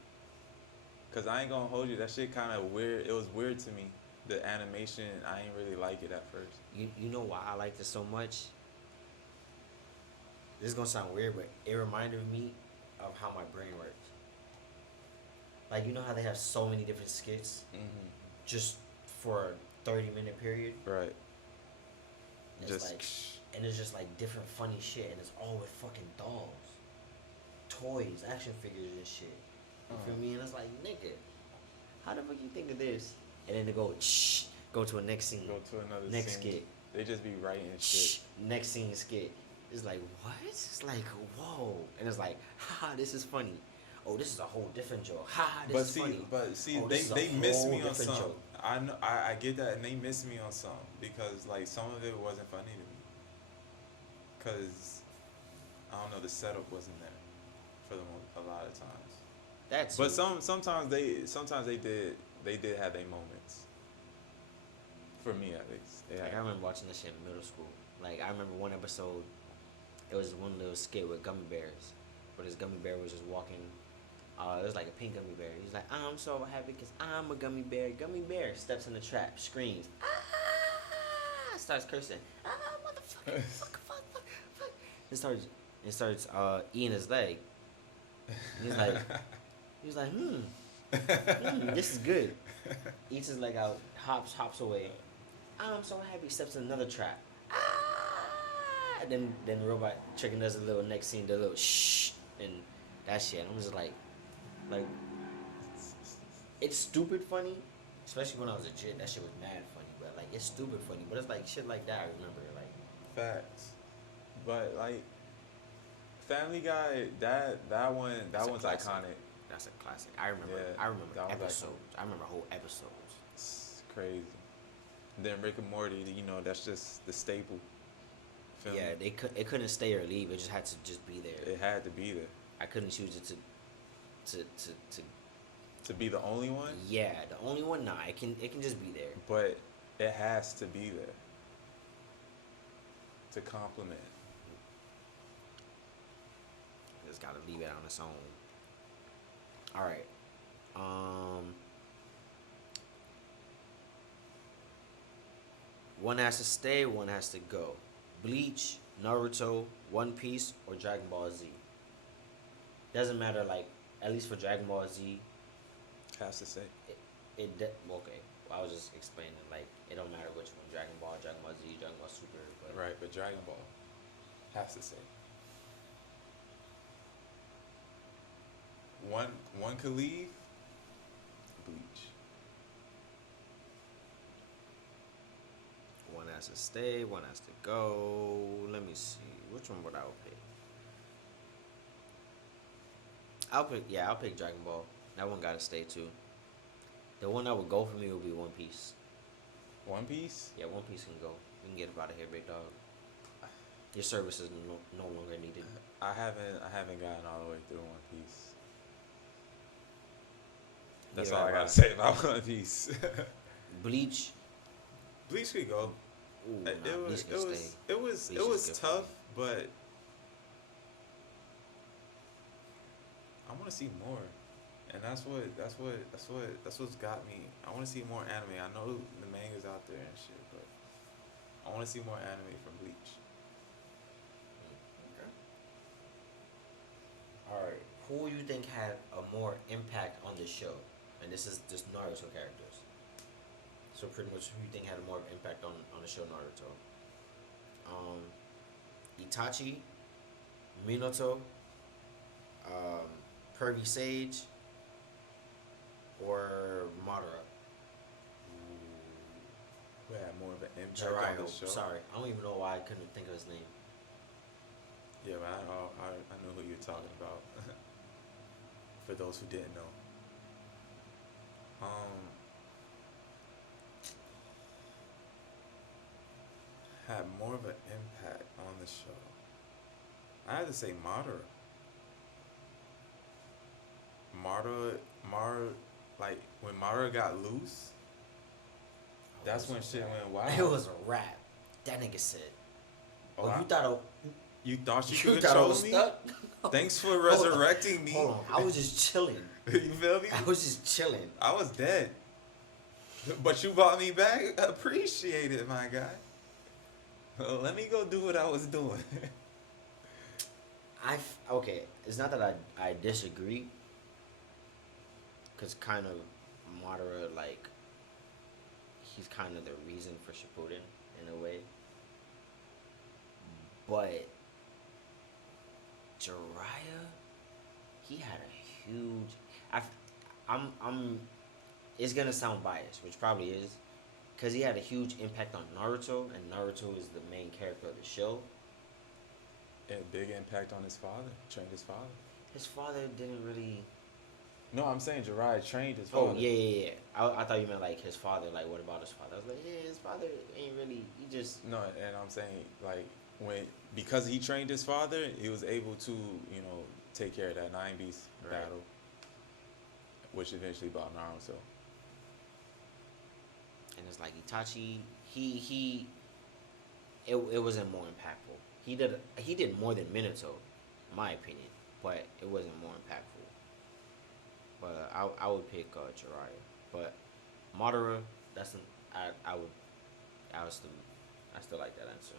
Cause I ain't gonna hold you. That shit kind of weird. It was weird to me. The animation, I ain't really like it at first. You know why I like this so much? This is gonna sound weird, but it reminded me of how my brain works. Like, you know how they have so many different skits Mm-hmm. just for a 30-minute period? Right. It's Just. like, and it's just like different funny shit, and it's all with fucking dolls, toys, action figures and shit. You feel me? And it's like, nigga, how the fuck you think of this? And then they go, shh, go to a next scene, Go to another next scene. skit, They just be writing shh, shit. next scene skit. It's like, what? It's like, whoa. And it's like, haha, this is funny. Oh, this is a whole different joke. Haha, this is funny. But see, Oh, this is a they miss whole me on different some. joke. I know, I get that, and they miss me on some because like some of it wasn't funny to me. Cause I don't know, the setup wasn't there for a lot of times. That's But sometimes they did have their moments. For me at least. Like, I remember watching this shit in middle school. Like, I remember one episode, it was one little skit with gummy bears. Where this gummy bear was just walking. It was like a pink gummy bear. He's like, I'm so happy because I'm a gummy bear. Gummy bear steps in the trap, screams, ah, starts cursing, motherfucker, fuck. And starts eating his leg. And he's like, this is good. Eats his leg out, hops away. I'm so happy, steps in another trap. And then the robot chicken does a little next scene, the little shh, and that shit. I'm just like, it's stupid funny, especially when I was a kid. That shit was mad funny, but like it's stupid funny. But it's like shit like that. I remember like Facts. But like Family Guy, that one's classic. iconic. That's a classic. I remember that was episodes. I remember whole episodes. It's crazy. Then Rick and Morty, that's just the staple. Feel me? Yeah, it couldn't stay or leave. It just had to just be there. It had to be there. I couldn't choose it To be the only one? Yeah, the only one. Nah, it can just be there. But it has to be there. To complement. Just gotta leave it on its own. All right. One has to stay, one has to go. Bleach, Naruto, One Piece, or Dragon Ball Z. Doesn't matter, like, at least for Dragon Ball Z, Has to say. okay. Well, I was just explaining, like, it don't matter which one, Dragon Ball Z, Dragon Ball Super, but Right, but Dragon Ball has to say. One could leave. Bleach. one has to stay, one has to go. Let me see, which one would I pick? I'll pick Dragon Ball. That one gotta stay too. The one that would go for me would be One Piece. One Piece? Yeah, One Piece can go. We can get up out of here, big dog. Your service is no longer needed. I haven't gotten all the way through One Piece. That's Neither all I have gotta say about One Piece. Bleach. Bleach could go. Ooh, It Bleach can stay. was Bleach is good for tough, me. but I want to see more. And that's what's got me. I want to see more anime. I know the manga's out there and shit, but I want to see more anime from Bleach. Okay. All right. Who you think had a more impact on this show? And this is just Naruto characters. So pretty much, who you think had more impact on the show Naruto? Um, Itachi, Minato, um, Pervy Sage, or Madara? Who had more of an impact on the Jiraiya. show? Sorry, I don't even know why I couldn't think of his name. Yeah, but I know who you're talking about. For those who didn't know. Had more of an impact on the show. I had to say Madara. Madara, like when Madara got loose, that's when shit went wild. It was a wrap. That nigga said, "Oh, I- you thought you thought you you could thought I control was me? stuck?" Thanks for resurrecting me. Hold on, I was just chilling. You feel me? I was just chilling. I was dead. But you brought me back. Appreciate it, my guy. Let me go do what I was doing. Okay. It's not that I disagree. Cause kind of Madara, like, he's kind of the reason for Shippuden in a way. But Jiraiya, he had a huge. I'm. It's gonna sound biased, which probably is, cause he had a huge impact on Naruto, and Naruto is the main character of the show. And big impact on his father. Trained his father. His father didn't really. No, I'm saying Jiraiya trained his father. Oh yeah. I thought you meant like his father. Like, what about his father? I was like, yeah, his father ain't really. He just. No, and I'm saying like because he trained his father, he was able to take care of that Nine Beast Right. battle, which eventually brought Naruto. And it's like Itachi. It wasn't more impactful. He did more than Minato, in my opinion, but it wasn't more impactful. But I would pick Jiraiya. But Madara, I still like that answer.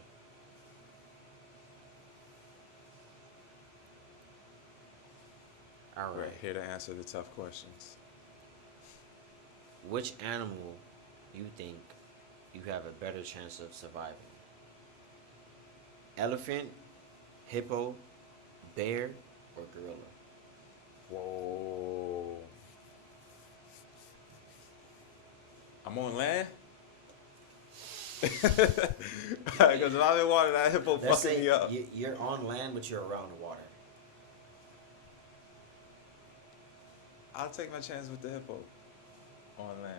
All We're right. here to answer the tough questions. Which animal you think you have a better chance of surviving? Elephant, hippo, bear, or gorilla? Whoa. I'm on land? Because if I'm in water, that hippo Let's fucking say me up. you're on land, but you're around the water. I'll take my chance with the hippo on land.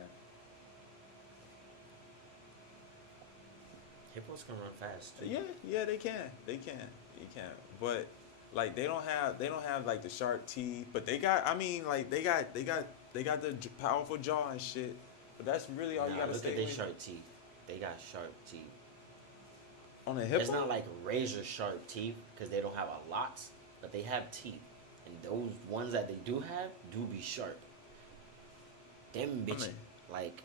Hippos can run fast. Too. Yeah, they can. They can. But like they don't have like the sharp teeth, but they got they got the powerful jaw and shit. But that's really all you gotta look stay at their with. sharp teeth. They got sharp teeth. On a hippo? It's not like razor sharp teeth because they don't have a lot, but they have teeth, and those ones that they do have do be sharp. Them bitches like,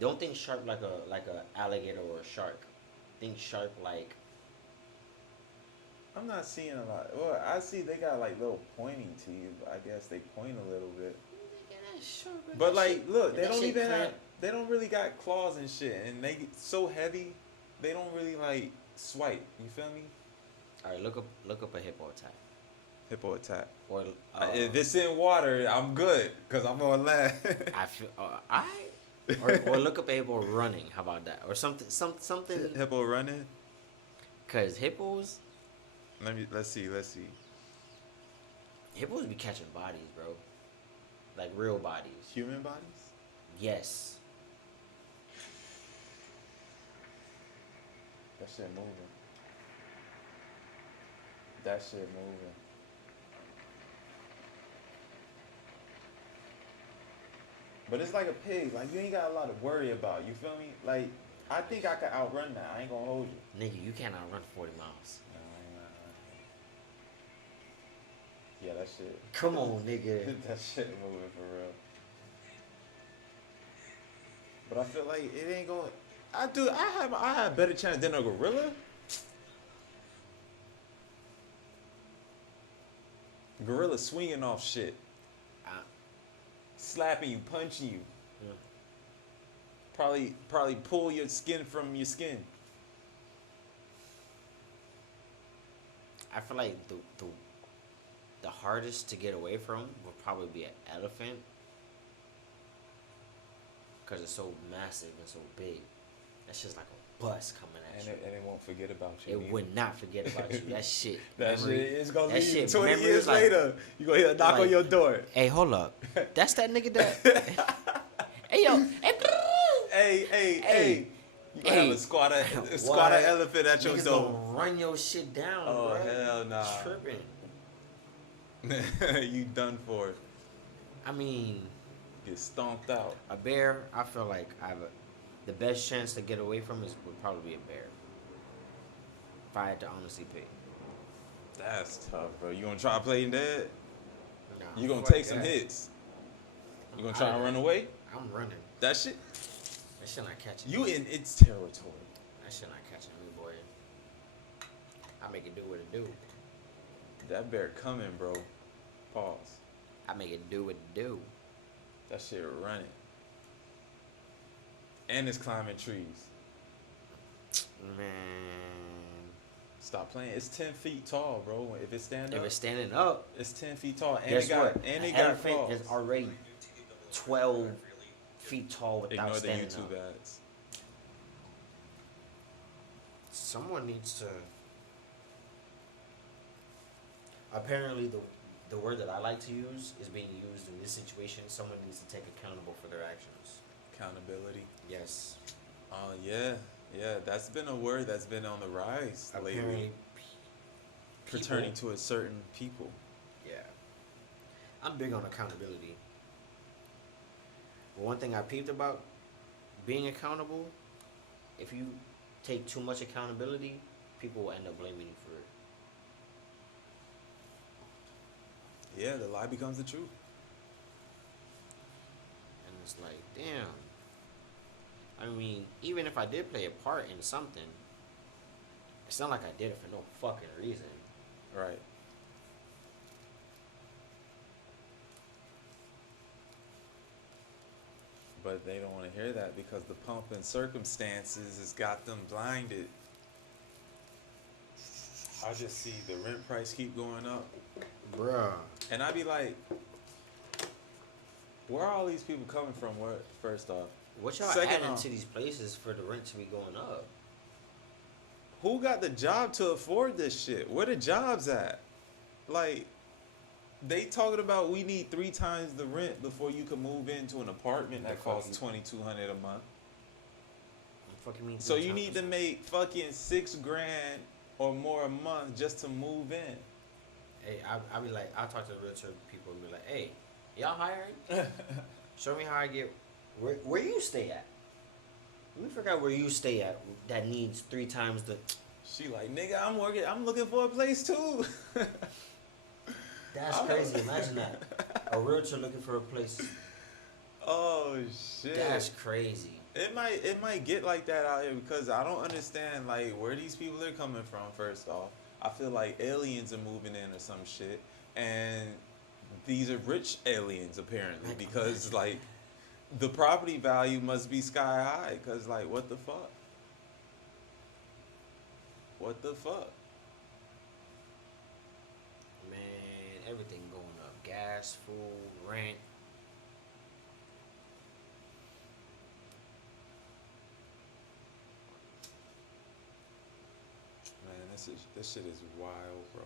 don't think sharp like a alligator or a shark. Think sharp like. I'm not seeing a lot. Well, I see they got like little pointing teeth. I guess they point a little bit. But like, look, they don't really got claws and shit, and they get so heavy, they don't really like swipe. You feel me? All right, look up a hippo attack. Hippo attack. Or If it's in water, I'm good because I'm on land. I feel or look up a hippo running. How about that? Or something. Hippo running. Cause hippos Let's see. Hippos be catching bodies, bro. Like real bodies. Human bodies. Yes. That shit moving. That shit moving. But it's like a pig. Like, you ain't got a lot to worry about. You feel me? Like, I think I could outrun that. I ain't gonna hold you. Nigga, you cannot run 40 miles. Yeah, that shit. Come on, nigga. That shit moving for real. But I feel like it ain't going. I have better chance than a gorilla. Gorilla swinging off shit, I, slapping you, punching you. yeah. Probably pull your skin from your skin. I feel like the hardest to get away from would probably be an elephant, because it's so massive and so big. That's just like a bus coming at you. And it won't forget about you. It would not forget about you. That shit. That memory, shit is gonna that leave you shit 20 memory years is like, later. You gonna hear a knock like, on your door. Hey, hold up. That's that nigga that. Hey yo. Hey. You gonna have a squad of elephant at your Niggas door. gonna run your shit down, Oh, bro. hell nah. Tripping. You done for it. I mean, Get stomped out. a bear, I feel like the best chance to get away from would probably be a bear. If I had to honestly pick. That's tough, bro. You gonna try playing dead? Nah, You gonna fuck take some that. hits? You gonna try and run away? I'm running. That shit? That shit not catching You me. in its territory. That shit not catching me, boy. I make it do what it do. That bear coming, bro. Pause. I make it do what it do. That shit running. And it's climbing trees. Man. Stop playing. It's 10 feet tall, bro. If it's standing If up, it's standing up, it's 10 feet tall. And guess it got what? and An it got elephant claws. is already 12 feet tall without Ignore the standing YouTube up. ads. Someone needs to. Apparently, the word that I like to use is being used in this situation. Someone needs to take accountable for their actions. Accountability. Yes. Yeah. That's been a word that's been on the rise Apparently, lately. Pertaining to a certain people. Yeah. I'm big on accountability. But one thing I peeped about being accountable, if you take too much accountability, people will end up blaming you for it. Yeah, the lie becomes the truth. And it's like, damn. I mean, even if I did play a part in something, it's not like I did it for no fucking reason. Right. But they don't want to hear that because the pump and circumstances has got them blinded. I just see the rent price keep going up. Bruh. And I be like, where are all these people coming from? Where, first off. What y'all Second adding off, to these places for the rent to be going up? who got the job to afford this shit? Where the jobs at? Like, they talking about we need 3 times the rent before you can move into an apartment that costs $2,200 a month. Fucking mean So three you times. need to make fucking $6,000 or more a month just to move in. Hey, I be like, I talk to the realtor people and be like, hey, y'all hiring? Show me how I get. Where you stay at? Let me figure out where you stay at. That needs 3 times the. She like, nigga, I'm looking for a place too. That's crazy. Imagine that. A realtor looking for a place. Oh shit. That's crazy. It might get like that out here because I don't understand like where these people are coming from. First off, I feel like aliens are moving in or some shit, and these are rich aliens apparently because like the property value must be sky high. Cause like what the fuck? What the fuck? Man, everything going up. Gas, food, rent. Man, this shit is wild, bro.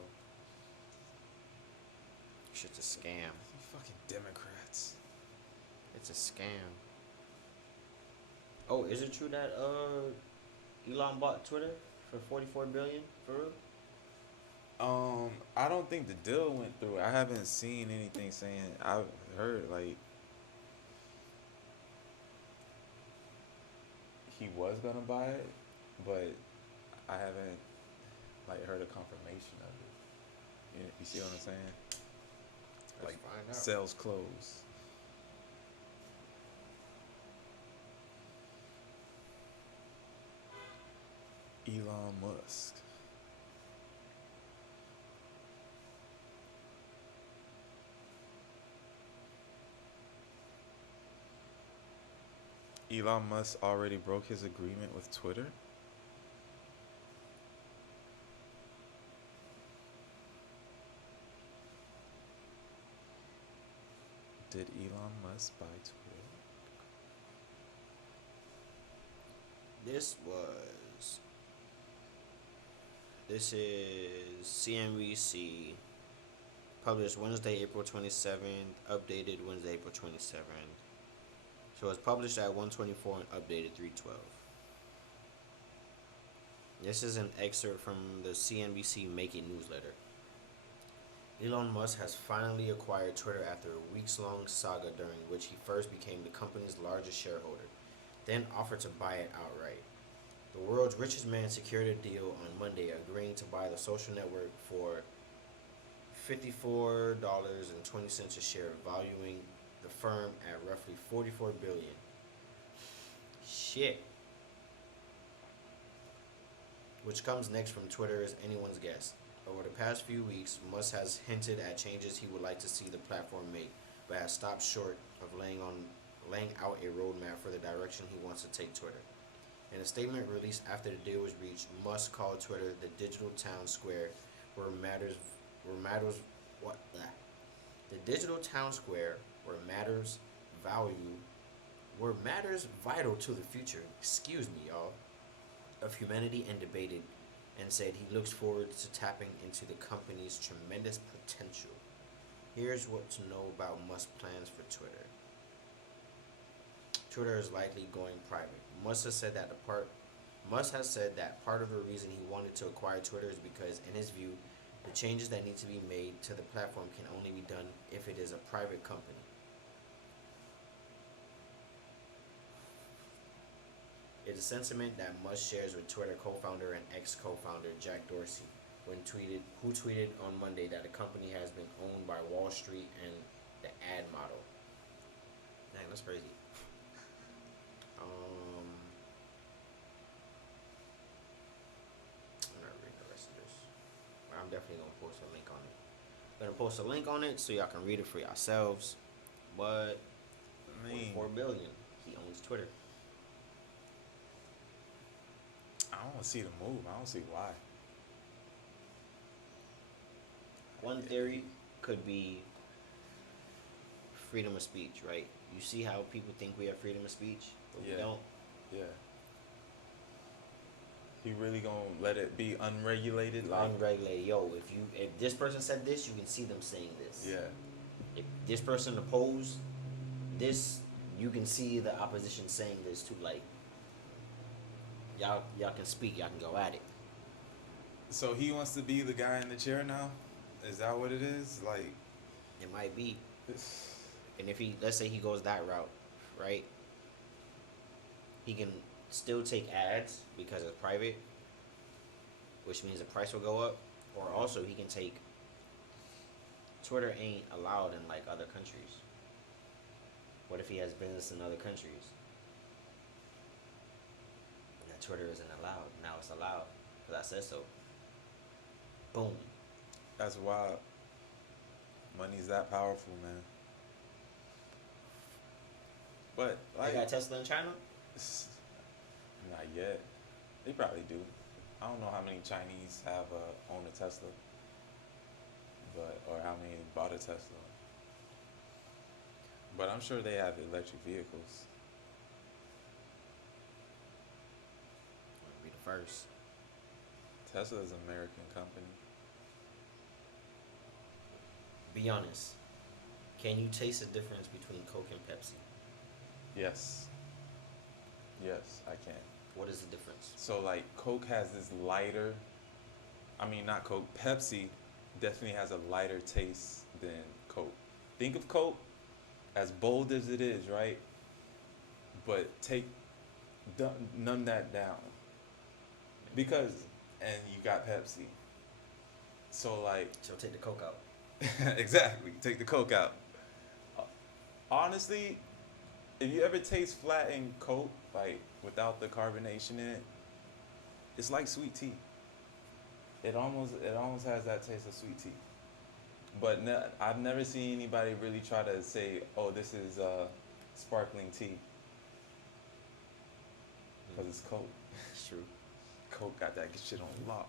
Shit's a scam. You fucking Democrats. It's a scam. Oh, is it true that Elon bought Twitter for $44 billion for real? I don't think the deal went through. I haven't seen anything saying. I've heard like he was gonna buy it, but I haven't like heard a confirmation of it. You see what I'm saying? Let's like find out. sells clothes. Elon Musk. Elon Musk already broke his agreement with Twitter. Did Elon Musk buy Twitter? This is CNBC, published Wednesday, April 27th, updated Wednesday, April 27th. So it's published at 1:24 and updated 3:12. This is an excerpt from the CNBC Make It newsletter. Elon Musk has finally acquired Twitter after a weeks-long saga during which he first became the company's largest shareholder, then offered to buy it outright. The world's richest man secured a deal on Monday, agreeing to buy the social network for $54.20 a share, valuing the firm at roughly $44 billion. Shit. Which comes next from Twitter is anyone's guess. Over the past few weeks, Musk has hinted at changes he would like to see the platform make, but has stopped short of laying out a roadmap for the direction he wants to take Twitter. In a statement released after the deal was reached, Musk called Twitter the digital town square where matters vital to the future, excuse me, y'all, of humanity and debated, and said he looks forward to tapping into the company's tremendous potential. Here's what to know about Musk's plans for Twitter. Twitter is likely going private. Musk has said that part of the reason he wanted to acquire Twitter is because, in his view, the changes that need to be made to the platform can only be done if it is a private company. It is a sentiment that Musk shares with Twitter co-founder and ex-co-founder Jack Dorsey, who tweeted on Monday that the company has been owned by Wall Street and the ad model. Dang, that's crazy. I'm not reading the rest of this. I'm definitely gonna post a link on it. I'm gonna post a link on it so y'all can read it for yourselves. But I mean, $4 billion, he owns Twitter. I don't see the move. I don't see why. One theory could be freedom of speech, right? You see how people think we have freedom of speech, but we don't. Yeah. He really gonna let it be unregulated? Like, Unregulated. Yo, if this person said this, you can see them saying this. yeah. If this person opposed this, you can see the opposition saying this too. Like, y'all can speak, y'all can go at it. So he wants to be the guy in the chair now? Is that what it is? Like, It might be. And if let's say he goes that route, right? He can still take ads because it's private, which means the price will go up. Or also he can take, Twitter ain't allowed in like other countries. What if he has business in other countries? And that Twitter isn't allowed. Now it's allowed because I said so. Boom. that's wild. Money's that powerful, man. But, They like, got Tesla in China? not yet. They probably do. I don't know how many Chinese have own a Tesla, or how many bought a Tesla. But I'm sure they have electric vehicles. I'll be the first. Tesla is an American company. Be honest. Can you taste the difference between Coke and Pepsi? Yes. Yes, I can. What is the difference? So, like, Coke has this lighter. I mean, not Coke. Pepsi definitely has a lighter taste than Coke. Think of Coke as bold as it is, right? But numb that down. And you got Pepsi. So, like, So take the Coke out. Exactly. Take the Coke out. Honestly, if you ever taste flattened Coke, like without the carbonation in it, it's like sweet tea. It almost has that taste of sweet tea. But I've never seen anybody really try to say, "Oh, this is sparkling tea," because it's Coke. It's true. Coke got that shit on lock.